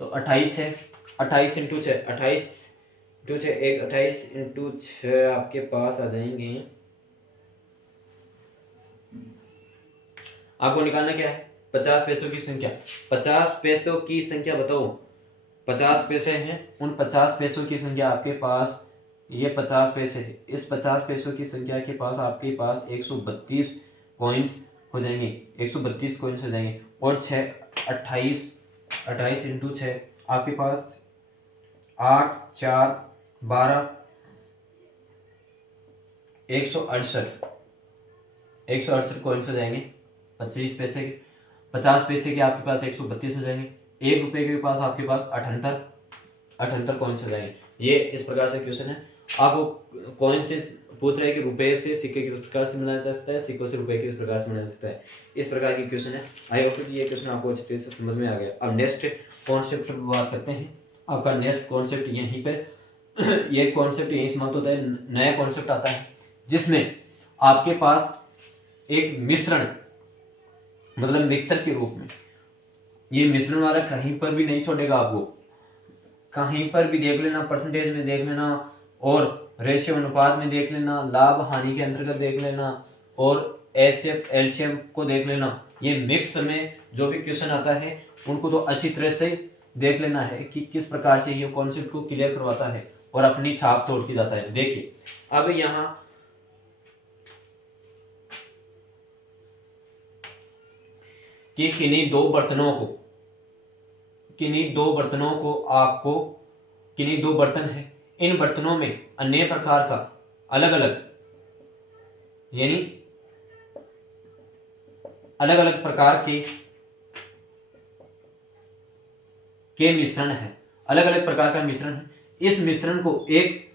तो 28 है, 28 इंटू 6, 28 इंटू 6 एक 28 इंटू 6 आपके पास आ जाएंगे। आपको निकालना क्या है, 50 पैसों की संख्या, 50 पैसों की संख्या बताओ। 50 पैसे हैं, उन 50 पैसों की संख्या आपके पास, ये 50 पैसे है, इस 50 पैसों की संख्या के पास आपके पास 132 कॉइन्स हो जाएंगे, 132 कॉइन्स हो जाएंगे। और 6 28, 28 इंटू 6 आपके पास 8 4 12 168 कॉइन्स हो जाएंगे। 25 पैसे के, 50 पैसे के आपके पास 132 हो जाएंगे। 1 रुपये के पास आपके पास 78 78 कॉइन्स हो जाएंगे। ये इस प्रकार से क्वेश्चन है। आपको कॉइन से पूछ रहे हैं कि रुपए से सिक्के किस प्रकार से बनाया जा सकता है, सिक्कों से रुपए किस प्रकार से बनाया जा सकता है, इस प्रकार की क्वेश्चन है। आई होप कि ये क्वेश्चन आपको अच्छी तरह से समझ में आ गया। अब नेक्स्ट कॉन्सेप्ट पर बात करते हैं। आपका नेक्स्ट कॉन्सेप्ट यहीं पर ये कॉन्सेप्ट यहीं समाप्त होता है। नया कॉन्सेप्ट आता है जिसमें आपके पास एक मिश्रण, मतलब मिक्सर के रूप में, ये मिश्रण वाला कहीं पर भी नहीं छोड़ेगा आपको, कहीं पर भी देख लेना, परसेंटेज में देख लेना और रेशियो अनुपात में देख लेना, लाभ हानि के अंतर्गत देख लेना और एचसीएफ एलसीएम को देख लेना। ये मिक्स में जो भी क्वेश्चन आता है उनको तो अच्छी तरह से देख लेना है कि किस प्रकार से ये कॉन्सेप्ट को क्लियर करवाता है और अपनी छाप छोड़ के जाता है। देखिए अब यहाँ कि किन्हीं दो बर्तनों बर्तन है, इन बर्तनों में अन्य प्रकार का अलग अलग प्रकार के मिश्रण है, अलग अलग प्रकार का मिश्रण है। इस मिश्रण को एक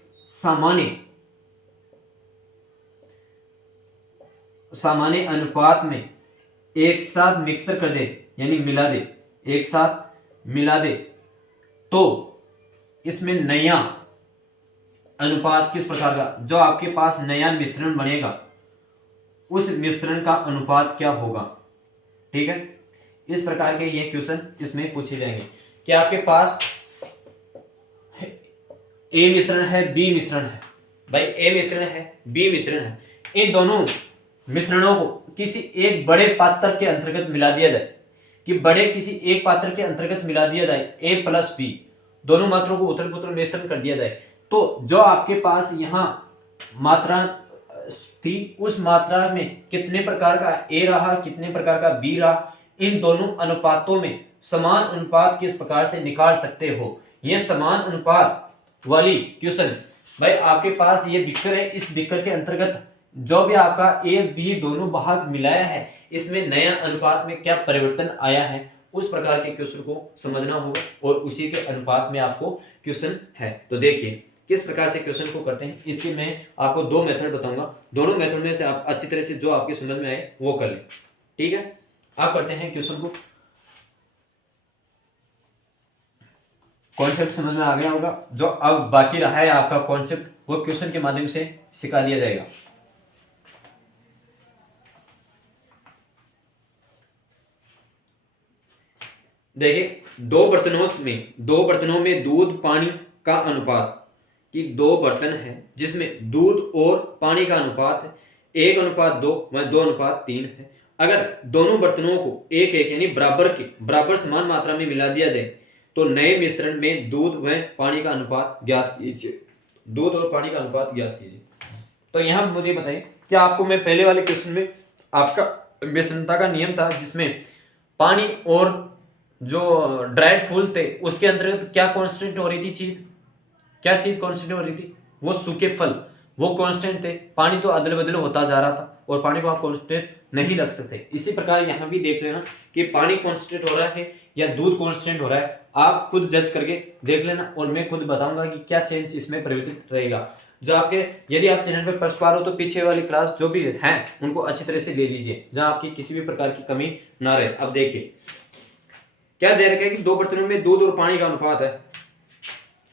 सामान्य अनुपात में एक साथ मिक्सर कर दे, यानी एक साथ मिला दे, तो इसमें नया अनुपात किस प्रकार का, जो आपके पास नया मिश्रण बनेगा उस मिश्रण का अनुपात क्या होगा। ठीक है, इस प्रकार के ये क्वेश्चन इसमें पूछे जाएंगे कि आपके पास ए मिश्रण है, बी मिश्रण है, भाई ए मिश्रण है, बी मिश्रण है, इन दोनों मिश्रणों को किसी एक बड़े पात्र के अंतर्गत मिला दिया जाए, कि किसी एक पात्र के अंतर्गत मिला दिया जाए, ए प्लस बी, दोनों मात्रों को उथल पुथल मिश्रण कर दिया जाए, तो जो आपके पास यहाँ मात्रा थी उस मात्रा में कितने प्रकार का ए रहा, कितने प्रकार का बी रहा, इन दोनों अनुपातों में समान अनुपात किस प्रकार से निकाल सकते हो। ये समान अनुपात वाली क्वेश्चन, भाई आपके पास ये बिक्कर है, इस बिक्कर के अंतर्गत जो भी आपका ए बी दोनों भाग मिलाया है, इसमें नया अनुपात में क्या परिवर्तन आया है, उस प्रकार के क्वेश्चन को समझना होगा और उसी के अनुपात में आपको क्वेश्चन है। तो देखिए किस प्रकार से क्वेश्चन को करते हैं, इसके मैं आपको दो मेथड बताऊंगा, दोनों मेथड में से आप अच्छी तरह से जो आपके समझ में आए वो कर लें। ठीक है, आप करते हैं क्वेश्चन को। कॉन्सेप्ट समझ में आ गया होगा। जो अब बाकी रहा है आपका कॉन्सेप्ट, वो क्वेश्चन के माध्यम से सिखा दिया जाएगा। देखिए दो बर्तनों में दूध पानी का अनुपात, कि दो बर्तन है जिसमें दूध और पानी का अनुपात है 1:2 व 2:3 है। अगर दोनों बर्तनों को एक यानी बराबर समान मात्रा में मिला दिया जाए तो नए मिश्रण में दूध व पानी का अनुपात ज्ञात कीजिए। दूध और पानी का अनुपात ज्ञात कीजिए। तो यहाँ मुझे बताइए कि आपको मैं पहले वाले क्वेश्चन में आपका मिश्रणता का नियम था जिसमें पानी और जो ड्राइड फूल थे उसके अंतर्गत क्या कांस्टेंट हो रही थी, क्या चीज कांस्टेंट हो रही थी, वो सूखे फल, वो कांस्टेंट थे। पानी तो अदल बदल होता जा रहा था और पानी को आप कांस्टेंट नहीं रख सकते। इसी प्रकार यहाँ भी देख लेना कि पानी कांस्टेंट हो रहा है या दूध कांस्टेंट हो रहा है, आप खुद जज करके देख लेना और मैं खुद बताऊंगा कि क्या चेंज इसमें परिवर्तित रहेगा। जो आपके, यदि आप चैनल पर फर्स्ट बार हो तो पीछे वाली क्लास जो भी हैं उनको अच्छी तरह से ले लीजिए, जहां आपकी किसी भी प्रकार की कमी ना रहे। अब देखिए क्या दे रखा है कि दो बर्तनों में दूध और पानी का अनुपात है।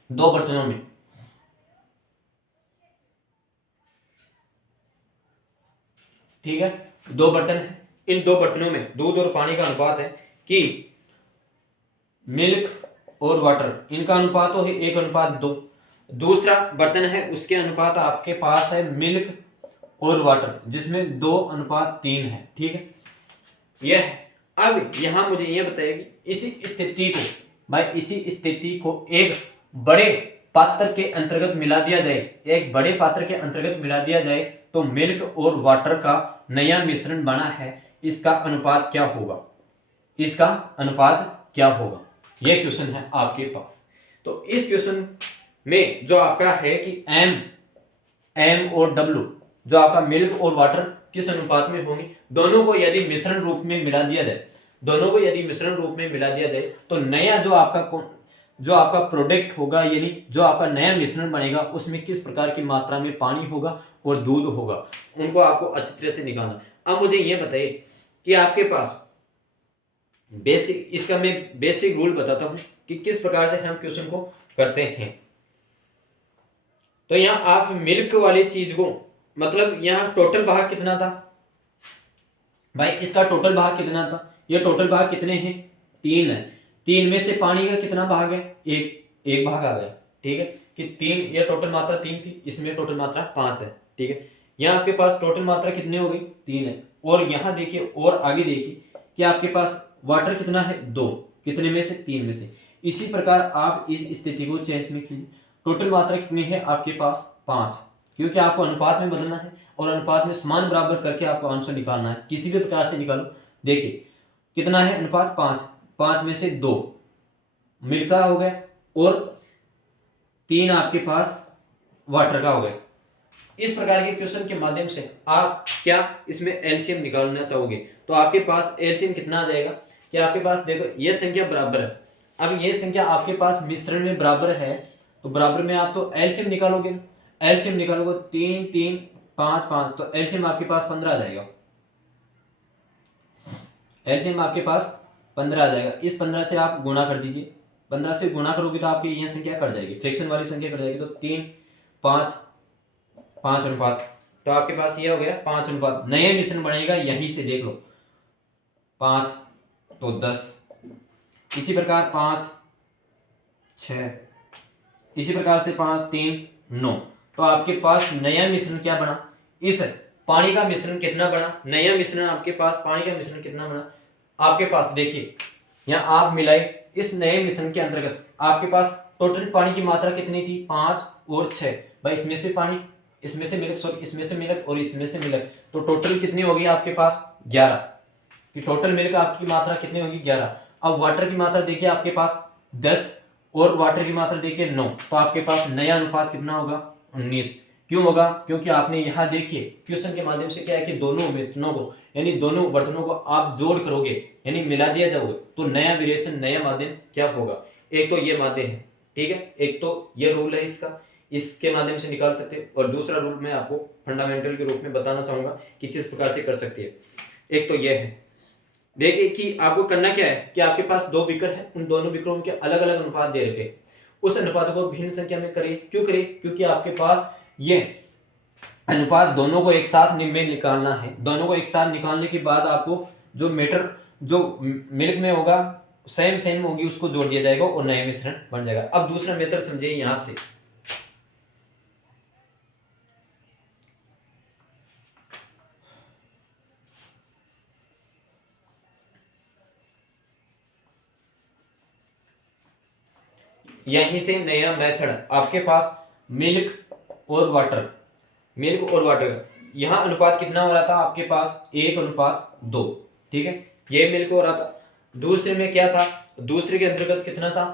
दो बर्तनों में, ठीक है, दो बर्तन है, इन दो बर्तनों में दूध और पानी का अनुपात है कि मिल्क और वाटर, इनका अनुपात तो है 1:2। दूसरा बर्तन है उसके अनुपात आपके पास है मिल्क और वाटर जिसमें 2:3 है। ठीक है, यह है। अब यहां मुझे यह बताइए कि इसी स्थिति को एक बड़े पात्र के अंतर्गत मिला दिया जाए, तो मिल्क और वाटर का नया मिश्रण बना है, इसका अनुपात क्या होगा, यह क्वेश्चन है आपके पास। तो इस क्वेश्चन में जो आपका है कि एम और डब्ल्यू, जो आपका मिल्क और वाटर किस अनुपात में होंगे, दोनों को यदि मिश्रण रूप में मिला दिया जाए तो नया जो आपका जो आपका प्रोडक्ट होगा यानी जो आपका नया मिश्रण बनेगा उसमें किस प्रकार की मात्रा में पानी होगा और दूध होगा, उनको आपको अच्छी तरह से निकालना। अब मुझे ये बताइए कि आपके पास बेसिक, इसका मैं बेसिक रूल बताता हूं कि किस प्रकार से हम क्वेश्चन को करते हैं। तो यहां आप मिल्क वाली चीज को, मतलब यहां टोटल भाग कितना था भाई, इसका टोटल भाग कितना था, ये टोटल भाग कितने हैं, 3 है। 3 में से पानी का कितना भाग है, एक भाग आ गया। ठीक है कि 3, ये टोटल मात्रा 3 थी, इसमें टोटल मात्रा 5 है। ठीक है, यहाँ आपके पास टोटल मात्रा कितनी हो गई, 3 है। और यहाँ देखिए और आगे देखिए कि आपके पास वाटर कितना है, 2, कितने में से, 3 में से। इसी प्रकार आप इस स्थिति को चेंज में कीजिए, टोटल मात्रा कितनी है आपके पास, 5, क्योंकि आपको अनुपात में बदलना है और अनुपात में समान बराबर करके आपको आंसर निकालना है, किसी भी प्रकार से निकालो। देखिए कितना है अनुपात, 5, 5 में से 2 मिल्क का हो गया और 3 आपके पास वाटर का हो गया। इस प्रकार के क्वेश्चन के माध्यम से आप क्या इसमें एलसीएम निकालना चाहोगे, तो आपके पास एलसीएम कितना आ जाएगा कि आपके पास देखो ये संख्या बराबर है, अब ये संख्या आपके पास मिश्रण में बराबर है, तो बराबर में आप तो एलसीएम निकालोगे ना, एलसीएम निकालोगे 3 3 5 5, तो एलसीएम आपके पास 15 आ जाएगा। एलसीएम आपके पास 15 आ जाएगा। इस 15 से आप गुणा कर दीजिए, 15 से गुणा करोगे तो आपकी यह संख्या कट जाएगी, फ्रैक्शन वाली संख्या कट जाएगी। तो 3 5 5 अनुपात, तो आपके पास ये हो गया 5 अनुपात। नया मिश्रण बनेगा यहीं से देख लो, 5 तो 10, इसी प्रकार 5 6, इसी प्रकार से 5 3 9, तो आपके पास नया मिश्रण क्या बना, इस पानी का मिश्रण कितना बना, नया मिश्रण आपके पास पानी का मिश्रण कितना बना आपके पास। देखिए यहाँ आप मिलाए, इस नए मिश्रण के अंतर्गत आपके पास टोटल पानी की मात्रा कितनी थी, 5 और 6, भाई इसमें से पानी, इसमें से मिल्क, सॉरी इसमें से मिल्क और इसमें से मिल्क, तो टोटल कितनी होगी आपके पास 11, कि टोटल मिल्क आपकी मात्रा कितनी होगी 11। अब वाटर की मात्रा देखिए आपके पास 10 और वाटर की मात्रा देखिए 9, तो आपके पास नया अनुपात कितना होगा, 19। क्यों होगा, क्योंकि आपने यहाँ देखिए क्वेश्चन के माध्यम से क्या है कि दोनों बर्तनों को यानी दोनों बर्तनों को आप जोड़ करोगे यानी मिला दिया जाओगे तो नया वेरिएशन, नया माध्यम क्या होगा, एक तो ये माध्यम है। ठीक है, एक तो ये रूल है इसका, इसके माध्यम से निकाल सकते हैं, और दूसरा रूल मैं आपको फंडामेंटल के रूप में बताना चाहूंगा कि किस प्रकार से कर सकती है। एक तो ये है, देखिए कि आपको करना क्या है कि आपके पास 2 बीकर है, उन दोनों बीकरों के अलग अलग अनुपात दे रखे, उस अनुपात को भिन्न संख्या में करिए। क्यों करिए, क्योंकि आपके पास ये अनुपात दोनों को एक साथ में निकालना है, दोनों को एक साथ निकालने के बाद आपको जो मेटर जो मिल्क में होगा सेम सेम होगी उसको जोड़ दिया जाएगा और नया मिश्रण बन जाएगा। अब दूसरा मेथड समझिए यहां से, यहीं से नया मेथड आपके पास मिल्क और वाटर, मिल्क और वाटर, यहां अनुपात कितना हो रहा था आपके पास 1:2। ठीक है, ये मिल्क हो रहा था। दूसरे में क्या था, दूसरे के अंतर्गत कितना था,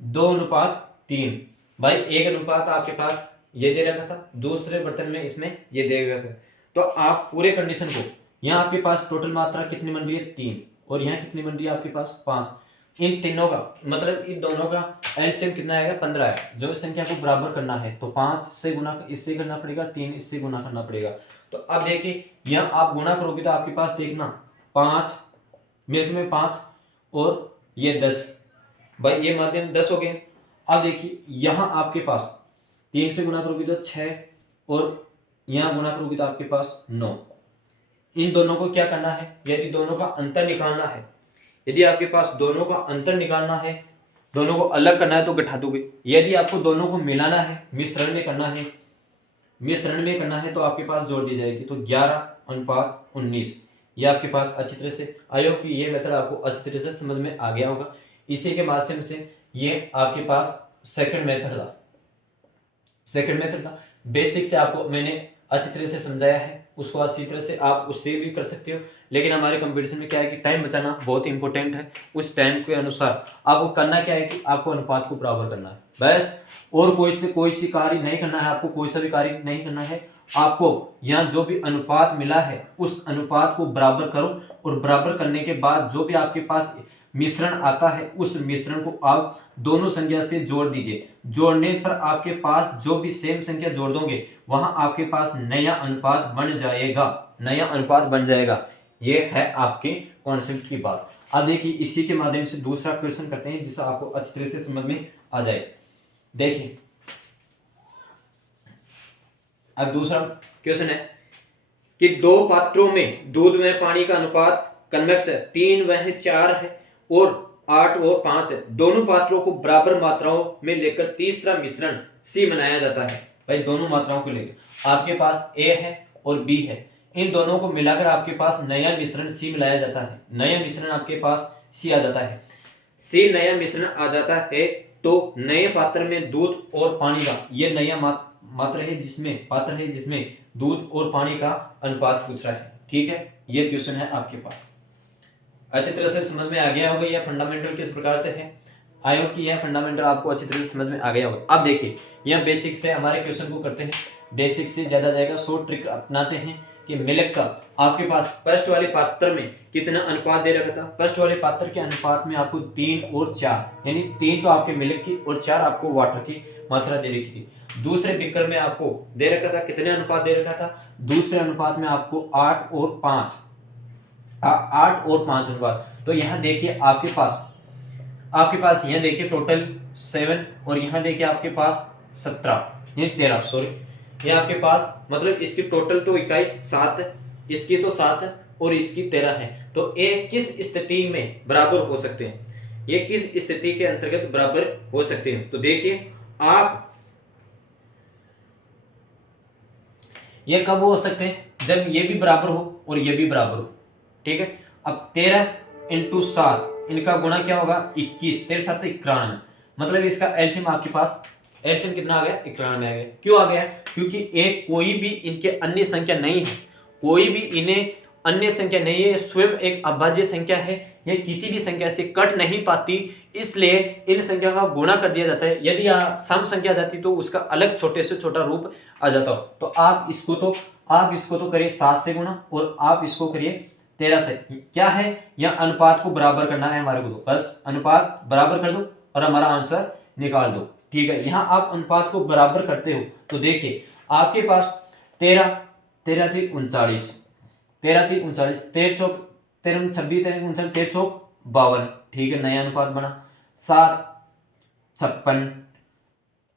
2:3। भाई 1 अनुपात आपके पास ये दे रखा था, दूसरे बर्तन में इसमें ये दे रखा था। तो आप पूरे कंडीशन को, यहाँ आपके पास टोटल मात्रा कितनी बन रही है, 3, और यहाँ कितनी बन रही है आपके पास 5। इन तीनों का मतलब इन दोनों का एलसीएम कितना आएगा, 15 है। जो संख्या को बराबर करना है तो 5 से गुना इससे करना पड़ेगा, 3 इससे गुना करना पड़ेगा। तो अब देखिए यहाँ आप गुणा करोगे तो आपके पास देखना 5 मिल्क में 5 और ये 10, भाई ये माध्यम 10 हो गए। अब देखिए यहाँ आपके पास 3 से गुना करोगे तो 6 और यहाँ गुणा करोगे तो आपके पास 9। इन दोनों को क्या करना है, यदि दोनों का अंतर निकालना है, यदि आपके पास दोनों का अंतर निकालना है, दोनों को अलग करना है तो घटा दोगे। यदि आपको दोनों को मिलाना है, मिश्रण में करना है, मिश्रण में करना है तो आपके पास जोड़ दी जाएगी। तो 11:19 ये आपके पास अच्छी तरह से, आई होप कि ये मेथड आपको अच्छी तरह से समझ में आ गया होगा। इसी के माध्यम से ये आपके पास सेकंड मेथड था, सेकंड मेथड था। बेसिक से आपको मैंने अच्छी तरह से समझाया है, उसको अच्छी तरह से आप उससे भी कर सकते हो। लेकिन हमारे कंपटीशन में क्या है कि टाइम बचाना बहुत इंपॉर्टेंट है। उस टाइम के अनुसार आपको करना क्या है कि आपको अनुपात को बराबर करना है बस, और कोई सी कार्य नहीं करना है, आपको कोई सा भी कार्य नहीं करना है। आपको यहाँ जो भी अनुपात मिला है उस अनुपात को बराबर करो, और बराबर करने के बाद जो भी आपके पास मिश्रण आता है उस मिश्रण को आप दोनों संख्या से जोड़ दीजिए। जोड़ने पर आपके पास जो भी सेम संख्या जोड़ दोगे वहां आपके पास नया अनुपात बन जाएगा, नया अनुपात बन जाएगा। ये है आपके कॉन्सेप्ट की बात। अब देखिए इसी के माध्यम से दूसरा क्वेश्चन करते हैं जिससे आपको अच्छी तरह से समझ में आ जाए। देखिए अब दूसरा क्वेश्चन है कि दो पात्रों में दूध व पानी का अनुपात कन्वेक्स है, 3 व 4 है और 8 और 5 है। दोनों पात्रों को बराबर मात्राओं में लेकर तीसरा मिश्रण सी बनाया जाता है। भाई दोनों मात्राओं को लेकर आपके पास ए है और बी है, इन दोनों को मिलाकर आपके पास नया मिश्रण सी मिलाया जाता है। नया मिश्रण आपके पास सी आ जाता है। सी नया मिश्रण आ जाता है तो नए पात्र में दूध और पानी का, ये नया पात्र है जिसमें दूध और पानी का अनुपात पूछ रहा है। ठीक है, ये क्वेश्चन है आपके पास। अच्छी तरह से समझ में आ गया होगा यह फंडामेंटल किस प्रकार से है। आई होप कि यह फंडामेंटल आपको अच्छी तरह से समझ में आ गया होगा। अब देखिए यह बेसिक से हमारे क्वेश्चन को करते हैं, बेसिक से ज्यादा जाएगा। शॉर्ट ट्रिक अपनाते हैं कि मिल्क का आपके पास फर्स्ट वाले पात्र में कितना अनुपात दे रखा था। फर्स्ट वाले पात्र के अनुपात में आपको 3 और 4, यानी 3 तो आपके मिल्क की और 4 आपको वाटर की मात्रा दे रखी थी। दूसरे बीकर में आपको दे रखा था, कितने अनुपात दे रखा था, दूसरे अनुपात में आपको 8 और 5 अनुपात। तो यहाँ देखिए आपके पास यहाँ देखिए टोटल 7 और यहाँ देखिए आपके पास 17 ये 13 सॉरी, ये आपके पास मतलब इसकी टोटल तो इकाई 7 है, इसकी तो 7 है और इसकी 13 है। तो ये किस स्थिति में बराबर हो सकते हैं, ये किस स्थिति के अंतर्गत बराबर हो सकते हैं। तो देखिए आप ये कब हो सकते हैं, जब ये भी बराबर हो और ये भी बराबर हो। ठीक है, अब 13 × 7 इनका गुणा क्या होगा 21, 13 7 91, मतलब इसका एलसीएम आपके पास एलसीएम कितना आ गया 91 आ गया। क्यों आ गया, क्योंकि एक कोई भी इनके अन्य संख्या नहीं है, कोई भी इन्हें अन्य संख्या नहीं है, स्वयं एक अभाज्य संख्या है, ये किसी भी संख्या से कट नहीं पाती, इसलिए इन संख्या का गुणा कर दिया जाता है। यदि सम संख्या जाती तो उसका अलग छोटे से छोटा रूप आ जाता हो। तो आप इसको तो करिए 7 से गुणा और आप इसको करिए 13 से। क्या है, यह अनुपात को बराबर करना है हमारे को, तो बस अनुपात बराबर कर दो और हमारा आंसर निकाल दो। ठीक है, यहां आप अनुपात को बराबर करते हो तो देखिए आपके पास 13 13 × 3 39, 13 × 3 39, 13 चौक 13 26 13 39 13 चौक 52। ठीक है, नया अनुपात बना। 7 56,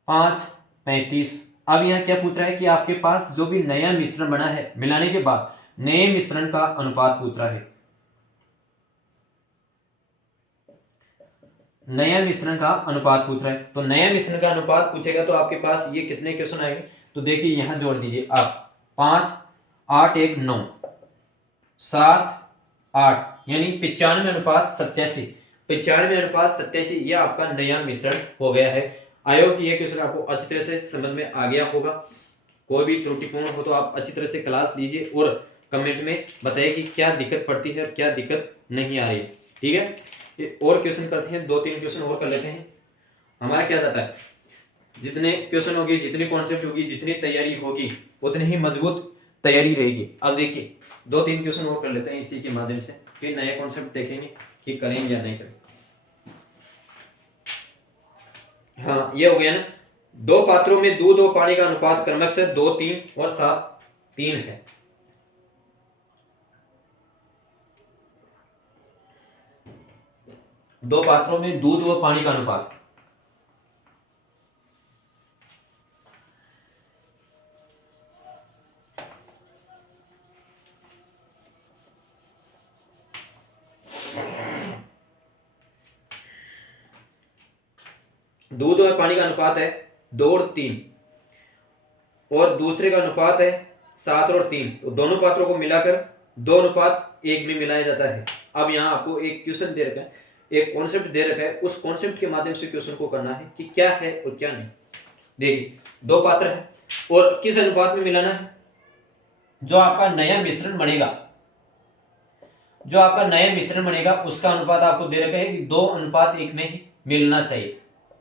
5 35। अब यहाँ क्या पूछ रहा है कि आपके पास जो भी नया मिश्रण बना है मिलाने के बाद नए मिश्रण का अनुपात पूछ रहा है, नया मिश्रण का अनुपात पूछ रहा है। तो नया मिश्रण का अनुपात पूछेगा तो आपके पास ये कितने क्वेश्चन आएंगे, तो देखिए यहां जोड़ दीजिए आप 5 8 1 9 7 8, यानी 95:87, 95:87 यह आपका नया मिश्रण हो गया है। आई होप कि यह क्वेश्चन आपको अच्छी तरह से समझ में आ गया होगा। कोई भी त्रुटिपूर्ण हो तो आप अच्छी तरह से क्लास लीजिए और कमेंट में बताइए कि क्या दिक्कत पड़ती है और क्या दिक्कत नहीं आ रही। ठीक है, और क्वेश्चन करते हैं, 2-3 क्वेश्चन और कर लेते हैं। हमारा क्या जाता है, जितने क्वेश्चन होगी, जितनी कॉन्सेप्ट होगी, जितनी तैयारी होगी उतनी ही मजबूत तैयारी रहेगी। अब देखिए 2-3 क्वेश्चन और कर लेते हैं इसी के माध्यम से, फिर नए कॉन्सेप्ट देखेंगे कि करेंगे या नहीं करेंगे। हाँ, ये हो गया ना, दो पात्रों में दूध और पानी का अनुपात क्रमशः 2 3 और 7 3 है। दो पात्रों में दूध और पानी का अनुपात, दूध और पानी का अनुपात है 2 और 3 और दूसरे का अनुपात है 7 और 3। तो दोनों पात्रों को मिलाकर 2:1 में मिलाया जाता है। अब यहाँ आपको एक क्वेश्चन दे रखा है, एक कॉन्सेप्ट दे रखा है, उस कॉन्सेप्ट के माध्यम से क्वेश्चन को करना है कि क्या है और क्या नहीं। देखिए दो पात्र है और किस अनुपात में मिलाना है, जो आपका नया मिश्रण बनेगा, जो आपका नया मिश्रण बनेगा उसका अनुपात आपको दे रखा है कि 2:1 में ही मिलना चाहिए।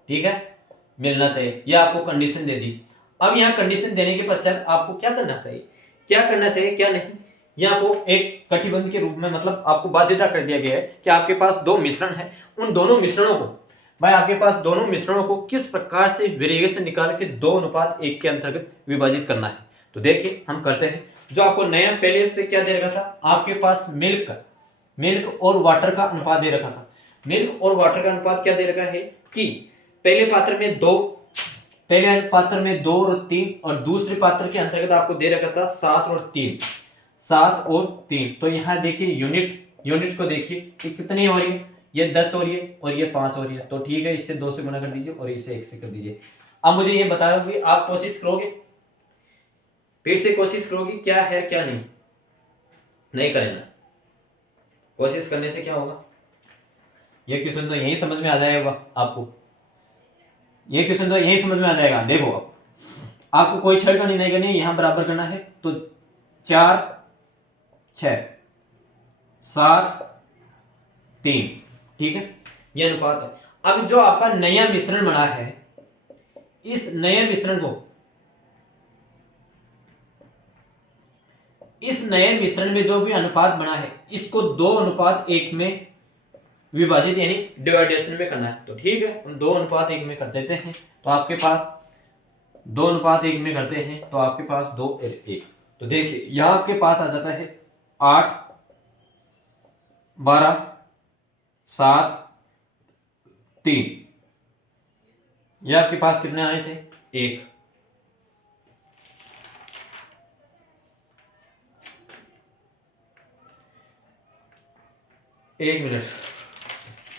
ठीक है, मिलना चाहिए, यह आपको कंडीशन दे दी। अब यहाँ कंडीशन देने के पश्चात आपको क्या करना चाहिए, क्या करना चाहिए क्या नहीं, ये आपको एक कटिबंध के रूप में मतलब आपको बाध्यता कर दिया गया है कि आपके पास दो मिश्रण है, उन दोनों मिश्रणों को भाई आपके पास दोनों मिश्रणों को किस प्रकार से वेरिएशन निकाल के 2:1 के अंतर्गत विभाजित करना है। तो देखिए हम करते हैं। जो आपको नया पहले से क्या दे रखा था, आपके पास मिल्क और वाटर का अनुपात दे रखा था। मिल्क और वाटर का अनुपात क्या दे रखा है कि पहले पात्र में 2 और 3 और दूसरे पात्र के अंतर्गत आपको दे रखा था 7 और 3। तो यहाँ देखिए यूनिट को देखिए कि कितनी हो रही है, ये 10 हो रही है और ये 5 हो रही है। तो ठीक है, इससे 2 से गुणा कर दीजिए और इसे 1 से कर दीजिए। अब मुझे ये बताओ कि आप कोशिश करोगे, फिर से कोशिश करोगे क्या है क्या नहीं करेंगे। कोशिश करने से क्या होगा, ये क्वेश्चन तो यही समझ में आ जाएगा आपको, ये क्वेश्चन तो यही समझ में आ जाएगा। देखो अब आपको कोई छेड़खानी नहीं करनी है, यहां बराबर करना है। तो 4 6 7 3, ठीक है, ये अनुपात है। अब जो आपका नया मिश्रण बना है, इस नए मिश्रण में जो भी अनुपात बना है, इसको 2:1 में विभाजित यानी डिवाइडेशन में करना है। तो ठीक है, हम 2:1 में कर देते हैं। तो आपके पास 2:1 में करते हैं तो आपके पास 2 और 1। तो देखिए यहां आपके पास आ जाता है 8 12 7 3। यह आपके पास कितने आए थे, 1। एक मिनट,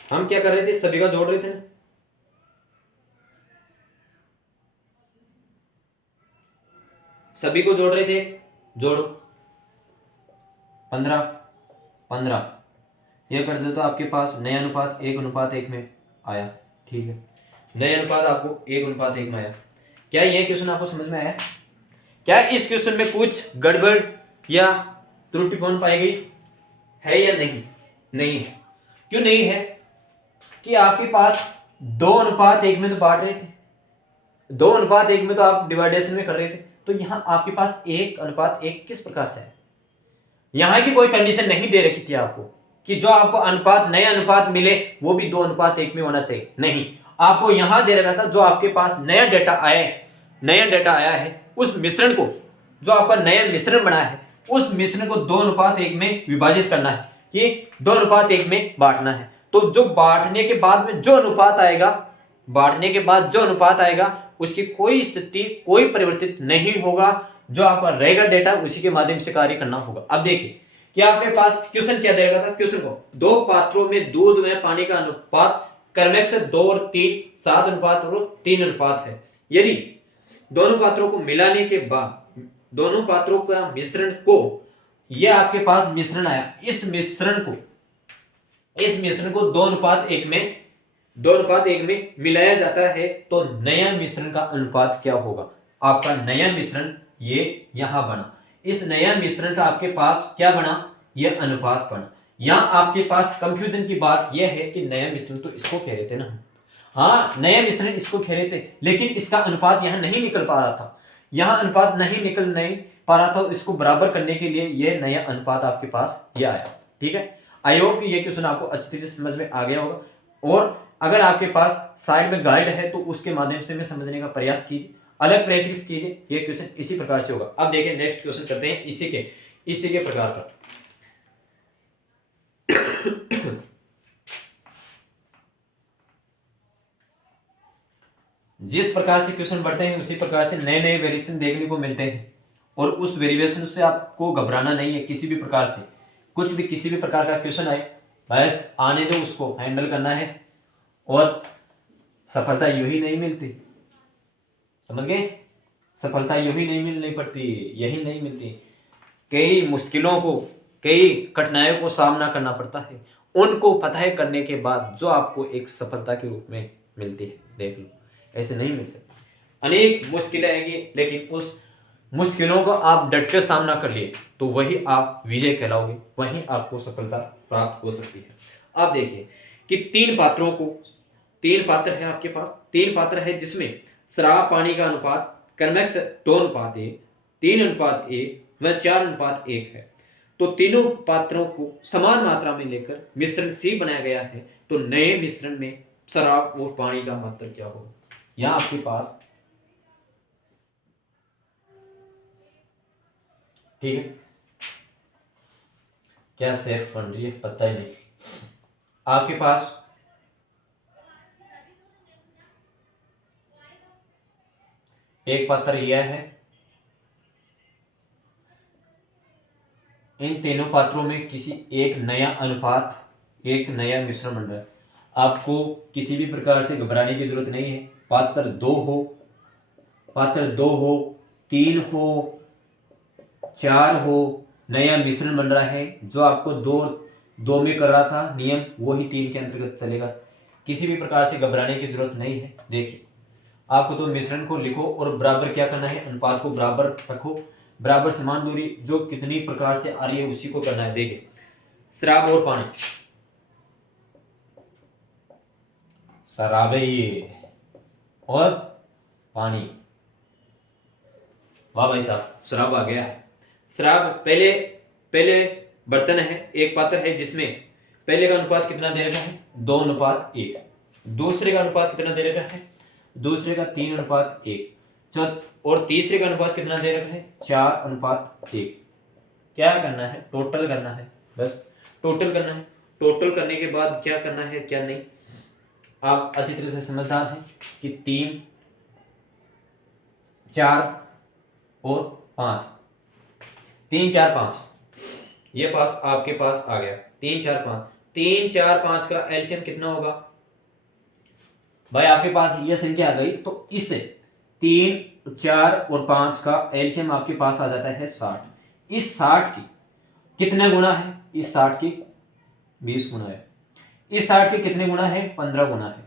हम क्या कर रहे थे, सभी का जोड़ रहे थे ना। सभी को जोड़ रहे थे, जोड़ो 15 15। ये कर दो तो आपके पास नया अनुपात 1:1 में आया। ठीक है, नया अनुपात आपको 1:1 में आया। क्या ये क्वेश्चन आपको समझ में आया? क्या इस क्वेश्चन में कुछ गड़बड़ या त्रुटिपूर्ण पाई गई है या नहीं है। क्यों नहीं है कि आपके पास 2:1 में तो बांट रहे थे, 2:1 में तो आप डिवाइडेशन में कर रहे थे। तो यहां आपके पास 1:1 किस प्रकार से है, यहां की कोई कंडीशन नहीं दे रखी थी आपको कि जो आपको अनुपात नया अनुपात मिले वो भी 2:1 में होना चाहिए। नहीं, आपको यहां दे रखा था जो आपके पास नया डेटा आया है उस मिश्रण को, जो आपका नया मिश्रण बना है उस मिश्रण को 2:1 में विभाजित करना है, कि 2:1 में बांटना है। तो जो बांटने के बाद में जो अनुपात आएगा उसकी कोई स्थिति कोई परिवर्तित नहीं होगा। जो आपका रहेगा डेटा उसी के माध्यम से कार्य करना होगा। अब देखिए कि आपके पास क्वेश्चन क्या देगा था, क्वेश्चन को 2 पात्रों में दूध में पानी का अनुपात क्रमश 2 और 3 7 और 3 है। यदि दोनों पात्रों को मिलाने के बाद दोनों पात्रों का मिश्रण को, यह आपके पास मिश्रण आया, इस मिश्रण को 2:1 में मिलाया जाता है तो नया मिश्रण का अनुपात क्या होगा। आपका नया मिश्रण ये यहां बना, इस नया मिश्रण का आपके पास क्या बना, यह अनुपात बना। यहां आपके पास कंफ्यूजन की बात यह है कि नया मिश्रण तो इसको कह रहे थे ना, हाँ नया मिश्रण इसको कह रहे थे, लेकिन इसका अनुपात यहां नहीं निकल पा रहा था, यहां अनुपात नहीं पा रहा था। इसको बराबर करने के लिए यह नया अनुपात आपके पास यह आया। ठीक है, आई होप कि यह क्वेश्चन आपको अच्छी तरह से समझ में आ गया होगा। और अगर आपके पास साइड में गाइड है तो उसके माध्यम से भी समझने का प्रयास कीजिए, अलग प्रैक्टिस कीजिए। ये क्वेश्चन इसी प्रकार से होगा। अब देखिए नेक्स्ट क्वेश्चन करते हैं इसी के प्रकार का। जिस प्रकार से क्वेश्चन बढ़ते हैं उसी प्रकार से नए नए वेरिएशन देखने को मिलते हैं, और उस वेरिएशन से आपको घबराना नहीं है। किसी भी प्रकार से किसी भी प्रकार का क्वेश्चन आए, बस आने दो, उसको हैंडल करना है। और सफलता यूं ही नहीं मिलती, समझ गए, सफलता यूं ही नहीं मिलनी पड़ती, यही नहीं मिलती। कई मुश्किलों को, कई कठिनाइयों को सामना करना पड़ता है, उनको फतह करने के बाद जो आपको एक सफलता के रूप में मिलती है। देख लो, ऐसे नहीं मिल सकती, अनेक मुश्किलें आएंगी, लेकिन उस मुश्किलों का आप डट कर सामना कर लिए तो वही आप विजय कहलाओगे, वहीं आपको सफलता प्राप्त हो सकती है। अब देखिए कि 3 पात्र है आपके पास, 3 पात्र है जिसमें शराब पानी का अनुपात क्रमश 2:1 3:1 व 4:1 है। तो तीनों पात्रों को समान मात्रा में लेकर मिश्रण सी बनाया गया है, तो नए मिश्रण में शराब और पानी का मात्रा क्या होगा। यहां आपके पास, ठीक है, क्या सेफ बन रही है पता ही नहीं। आपके पास एक पात्र यह है, इन तीनों पात्रों में किसी एक नया अनुपात, एक नया मिश्रण बन रहा है। आपको किसी भी प्रकार से घबराने की जरूरत नहीं है। पात्र दो हो, पात्र दो हो, 3 हो, 4 हो, नया मिश्रण बन रहा है। जो आपको दो में कर रहा था नियम, वही 3 के अंतर्गत चलेगा। किसी भी प्रकार से घबराने की जरूरत नहीं है। देखिए, आपको तो मिश्रण को लिखो और बराबर क्या करना है, अनुपात को बराबर रखो, बराबर समान दूरी जो कितनी प्रकार से आ रही है उसी को करना है। देखिए, शराब और पानी, शराब ये और पानी, वाह भाई साहब, शराब आ गया। शराब पहले पहले बर्तन है, एक पात्र है जिसमें पहले का अनुपात कितना दे रखा है, 2:1। दूसरे का अनुपात कितना दे रखा है, दूसरे का 3:1। और तीसरे का अनुपात कितना दे रखा है, 4:1। क्या करना है, टोटल करना है, बस टोटल करना है। टोटल करने के बाद क्या करना है क्या नहीं, आप अच्छी तरह से समझदार हैं कि 3, 4 और 5, 3, 4, 5, ये पास आपके पास आ गया। 3, 4, 5, 3, 4, 5 का एलसीएम कितना होगा भाई, आपके पास ये संख्या आ गई तो इससे 3, 4 और 5 का एलसीएम आपके पास आ जाता है 60। इस 60 की कितने गुना है, इस 60 की 20 गुना है। इस 60 के कितने गुना है, 15 गुना है।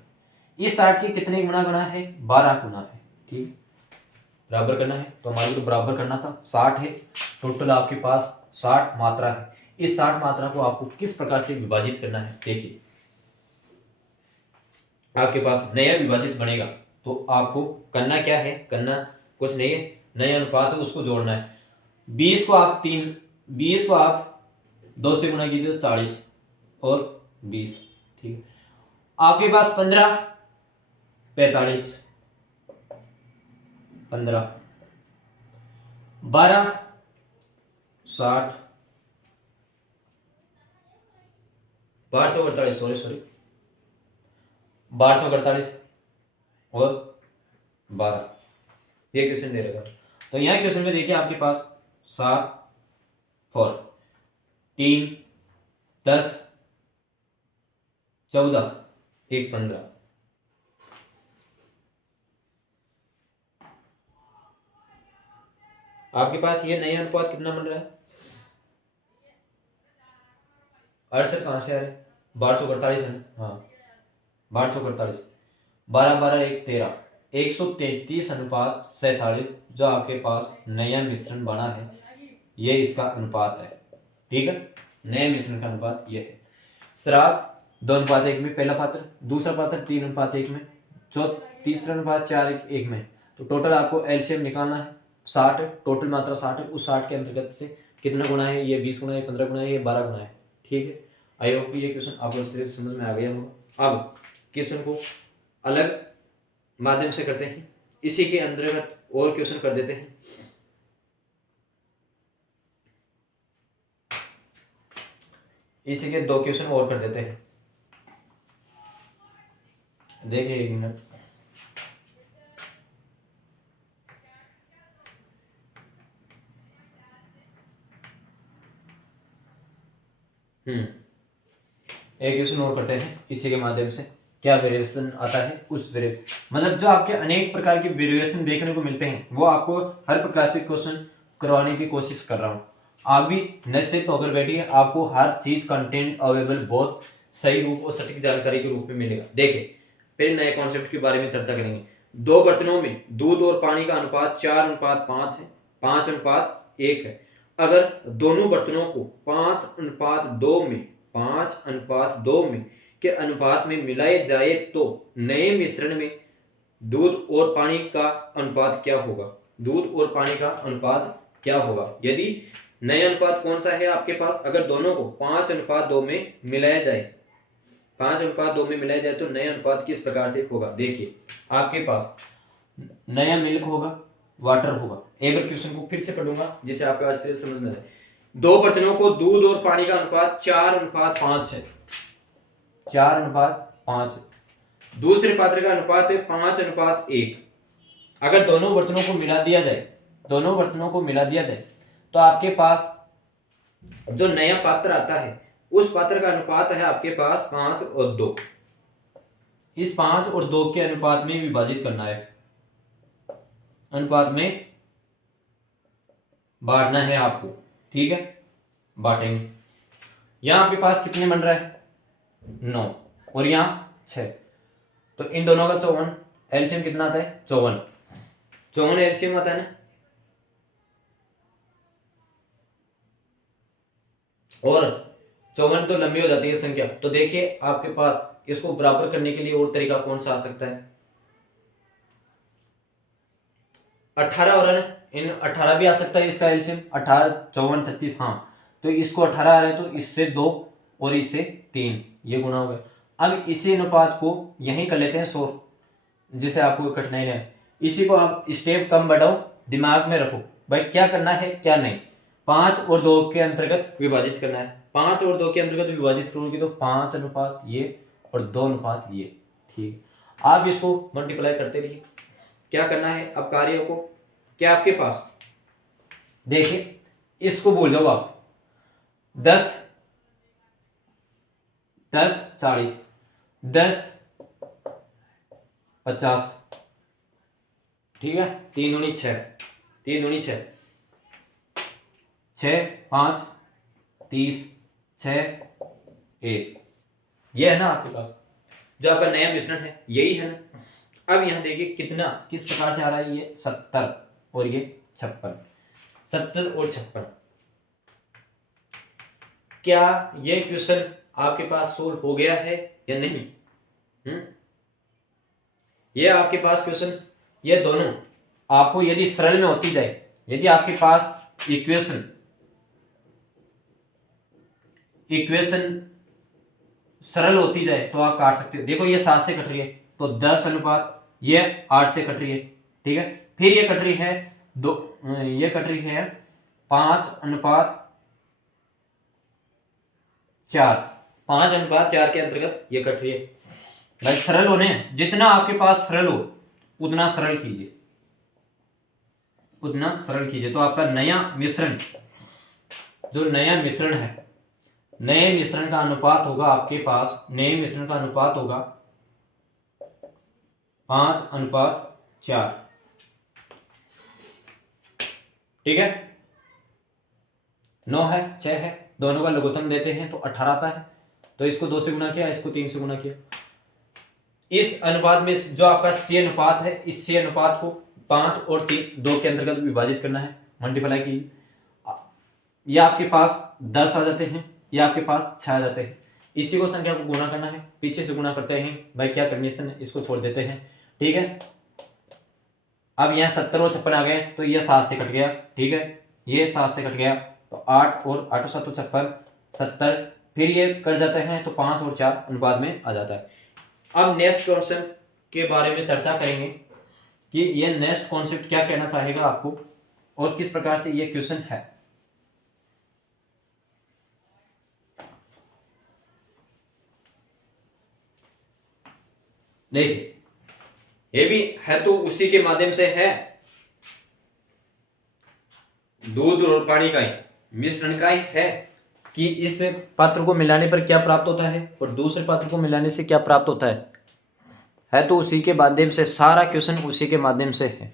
इस 60 के कितने गुना है, 12 गुना है। ठीक, बराबर करना है, तो हमारे को बराबर करना था। 60 है, टोटल आपके पास 60 मात्रा है। इस 60 मात्रा को आपको किस प्रकार से विभाजित करना है, देखिए आपके पास नया विभाजित बनेगा तो आपको करना क्या है, करना कुछ नहीं है, नया अनुपात है उसको जोड़ना है। 20 को आप 2 से गुना कीजिए तो 40 और 20, ठीक है। आपके पास 15, 45, 15, 12, 60, 1248, सॉरी 1248 और 12, ये क्वेश्चन दे रखा। तो यहाँ क्वेश्चन में देखिए आपके पास 7, 4, 3, 10, 14, 1, 15। आपके पास ये नया अनुपात कितना बन रहा है, 68 कहाँ से आ रहे, 1248 है ना, हाँ 1248, 12, 12, 1, 13, 133:47 जो आपके पास नया मिश्रण बना है, ये इसका अनुपात है। ठीक है, नए मिश्रण का अनुपात ये है। शराब 2:1 में पहला पात्र, दूसरा पात्र 3:1 में, तीसरा अनुपात 4:1 में। तो टोटल आपको एलसीएम निकालना है 60, टोटल मात्रा 60 है। उस 60 के अंतर्गत से कितना गुना है, ये 20 गुना है, 15 गुना है, ये 12 गुना है। ठीक है, आई होप कि ये क्वेश्चन आपको इस तरह से समझ में आ गया होगा। अब क्वेश्चन को अलग माध्यम से करते हैं, इसी के अंतर्गत और क्वेश्चन कर देते हैं। इसी के 2 क्वेश्चन और कर देते हैं। देखिए 1 मिनट, एक क्वेश्चन और करते हैं इसी के माध्यम से। क्या वेरिएशन आता है उस मतलब जो आपके अनेक प्रकार के वेरिएशन देखने को मिलते हैं, वो आपको हर प्रकार से क्वेश्चन करवाने की कोशिश कर रहा हूँ। आप भी निश्चित होकर बैठिए, आपको हर चीज कंटेंट अवेलेबल बहुत सही रूप और सटीक जानकारी के रूप में मिलेगा। देखिए, पहले नए कॉन्सेप्ट के बारे में चर्चा करेंगे। 2 बर्तनों में दूध और पानी का अनुपात 4:5 है, 5:1 है। अगर दोनों बर्तनों को 5:2 में के अनुपात में मिलाए जाए तो नए मिश्रण में दूध और पानी का अनुपात क्या होगा, दूध और पानी का अनुपात क्या होगा। यदि नया अनुपात कौन सा है आपके पास? अगर दोनों को 5:2 में मिलाया जाए, 5:2 में मिलाया जाए तो नया अनुपात किस प्रकार से होगा? देखिए, आपके पास नया मिल्क होगा, वाटर होगा। एक बार क्वेश्चन को फिर से पढ़ूंगा जिसे आपको अच्छे से समझ में आए। दो बर्तनों को दूध और पानी का अनुपात 4:5 है, 4:5। दूसरे पात्र का अनुपात है 5:1। अगर दोनों बर्तनों को मिला दिया जाए, दोनों बर्तनों को मिला दिया जाए तो आपके पास जो नया पात्र आता है उस पात्र का अनुपात है आपके पास 5:2। इस 5:2 के अनुपात में विभाजित करना है, अनुपात में बांटना है आपको, ठीक है? बांटेंगे। यहां आपके पास कितने बन रहा है? 9 और यहां 6, तो इन दोनों का 54, एलसीएम कितना आता है? 54, 54 एलसीएम आता है ना। और 54 तो लंबी हो जाती है संख्या, तो देखिए आपके पास इसको बराबर करने के लिए और तरीका कौन सा आ सकता है? 18 हो रहा है, इन 18 भी आ सकता है इसका एलसीएम, 18, 54, 36। हाँ, तो इसको 18 आ रहा है तो इससे 2 और इससे 3 ये गुना हो गया। अब इसी अनुपात को यहीं कर लेते हैं 100, जिसे आपको कठिनाई है। इसी को आप स्टेप कम बढ़ाओ, दिमाग में रखो भाई क्या करना है क्या नहीं। 5 और 2 के अंतर्गत विभाजित करना है, 5 और 2 के अंतर्गत विभाजित करोगे तो 5 अनुपात ये और 2 अनुपात ये, ठीक। आप इसको मल्टीप्लाई करते रहिए। क्या करना है अब कार्य को? क्या आपके पास देखिए, इसको बोल जाओ आप 10, 10, 40, 10, 50, ठीक है? 3 दूनी 6, 3 दूनी 6, 6, 5, 30, 6, 1। ये है ना आपके पास जो आपका नया मिश्रण है, यही है ना। अब यहां देखिए कितना किस प्रकार से आ रहा है, ये 70 और ये 56, 70 और 56। क्या ये क्वेश्चन आपके पास सोल्व हो गया है या नहीं? ये आपके पास क्वेश्चन, ये दोनों आपको यदि सरल में होती जाए, यदि आपके पास इक्वेशन सरल होती जाए तो आप काट सकते हो। देखो ये 7 से कट रही है तो 10 अनुपात, ये 8 से कट रही है, ठीक है? फिर ये कट रही है 2, ये कट रही है 5:4, 5:4 के अंतर्गत ये कट रही है। भाई सरल होने, जितना आपके पास सरल हो उतना सरल कीजिए, उतना सरल कीजिए, तो आपका नया मिश्रण, जो नया मिश्रण है, नए मिश्रण का अनुपात होगा आपके पास, नए मिश्रण का अनुपात होगा 5:4, ठीक है? 9 है, 6 है, दोनों का लघुत्तम देते हैं तो 18 आता है, तो इसको 2 से गुना किया, इसको 3 से गुना किया। इस अनुपात में जो आपका सी अनुपात है, इस सी अनुपात को 5 और 3 2 के अंतर्गत विभाजित करना है, मल्टीप्लाई की। ये आपके पास 10 आ जाते हैं, ये आपके पास 6 आ जाते हैं। इसी को संख्या को गुणा करना है, पीछे से गुणा करते हैं भाई, क्या कंडीशन है, इसको छोड़ देते हैं, ठीक है? अब यहाँ 70 और 56 आ गए तो ये 7 से कट गया, ठीक है? ये 7 से कट गया तो 8 और 8 7 56, 70। फिर ये कट जाते हैं तो 5 और 4 अनुपात में आ जाता है। अब नेक्स्ट क्वेश्चन के बारे में चर्चा करेंगे कि ये नेक्स्ट कॉन्सेप्ट क्या कहना चाहेगा आपको और किस प्रकार से ये क्वेश्चन है। देखिए, ये भी है तो उसी के माध्यम से है, दूध और पानी का ही मिश्रण का ही है कि इस पात्र को मिलाने पर क्या प्राप्त होता है और दूसरे पात्र को मिलाने से क्या प्राप्त होता है तो उसी के माध्यम से, सारा क्वेश्चन उसी के माध्यम से है।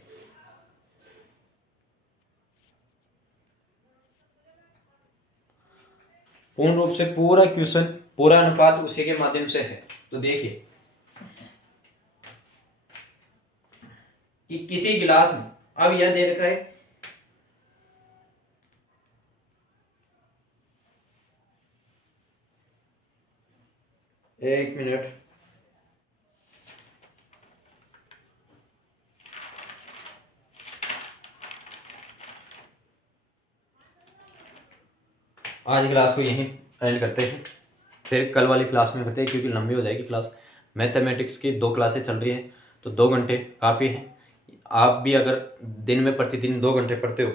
पूर्ण रूप से पूरा क्वेश्चन, पूरा अनुपात उसी के माध्यम से है। तो देखिए कि किसी गिलास में, अब यह दे रखा है 1 मिनट, आज क्लास को यहीं एंड करते हैं, फिर कल वाली क्लास में करते हैं क्योंकि लंबी हो जाएगी क्लास। मैथमेटिक्स की 2 क्लासें चल रही है तो 2 घंटे काफ़ी हैं। आप भी अगर दिन में प्रतिदिन 2 घंटे पढ़ते हो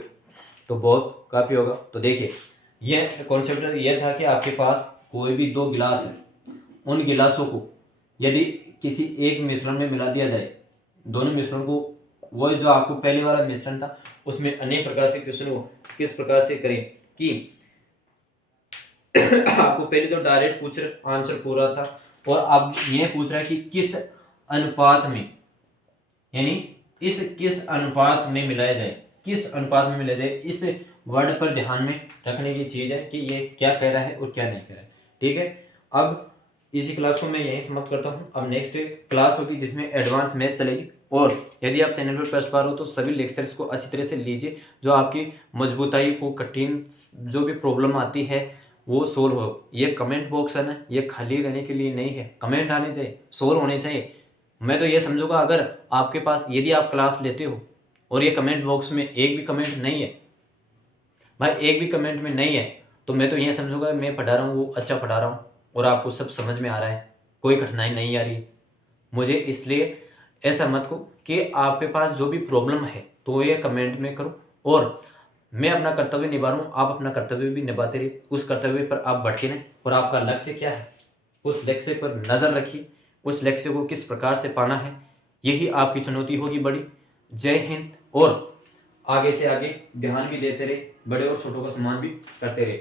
तो बहुत काफ़ी होगा। तो देखिए, यह कॉन्सेप्ट यह था कि आपके पास कोई भी 2 गिलास है, उन गिलासों को यदि किसी एक मिश्रण में मिला दिया जाए, दोनों मिश्रण को, वो जो आपको पहले वाला मिश्रण था उसमें अनेक प्रकार से क्वेश्चन को किस प्रकार से करें कि आपको पहले तो डायरेक्ट पूछ आंसर पूरा था, और अब यह पूछ रहा है कि किस अनुपात में, यानी इस किस अनुपात में मिलाया जाए, किस अनुपात में मिलाया जाए, इस वर्ड पर ध्यान में रखने की चीज़ है कि ये क्या कह रहा है और क्या नहीं कह रहा है। ठीक है, अब इसी क्लास को मैं यहीं समाप्त करता हूँ। अब नेक्स्ट क्लास होगी जिसमें एडवांस मैथ चलेगी, और यदि आप चैनल पर फर्स्ट बार हो तो सभी लेक्चर्स को अच्छी तरह से लीजिए, जो आपकी मजबूताई को, कठिन जो भी प्रॉब्लम आती है वो सोल्व हो। ये कमेंट बॉक्स है ना, ये खाली रहने के लिए नहीं है, कमेंट आने चाहिए, सोल्व होने चाहिए। मैं तो ये समझूंगा अगर आपके पास, यदि आप क्लास लेते हो और ये कमेंट बॉक्स में एक भी कमेंट नहीं है, भाई एक भी कमेंट में नहीं है, तो मैं तो ये समझूंगा मैं पढ़ा रहा हूँ वो अच्छा पढ़ा रहा हूँ और आपको सब समझ में आ रहा है, कोई कठिनाई नहीं आ रही। मुझे इसलिए ऐसा मत को कि आपके पास जो भी प्रॉब्लम है तो ये कमेंट में करो, और मैं अपना कर्तव्य निभा रहा हूँ, आप अपना कर्तव्य भी निभाते रहिए। उस कर्तव्य पर आप भटके नहीं, और आपका लक्ष्य क्या है उस लक्ष्य पर नज़र रखिए, उस लक्ष्य को किस प्रकार से पाना है, यही आपकी चुनौती होगी बड़ी। जय हिंद, और आगे से आगे ध्यान भी देते रहे, बड़े और छोटों का सम्मान भी करते रहे।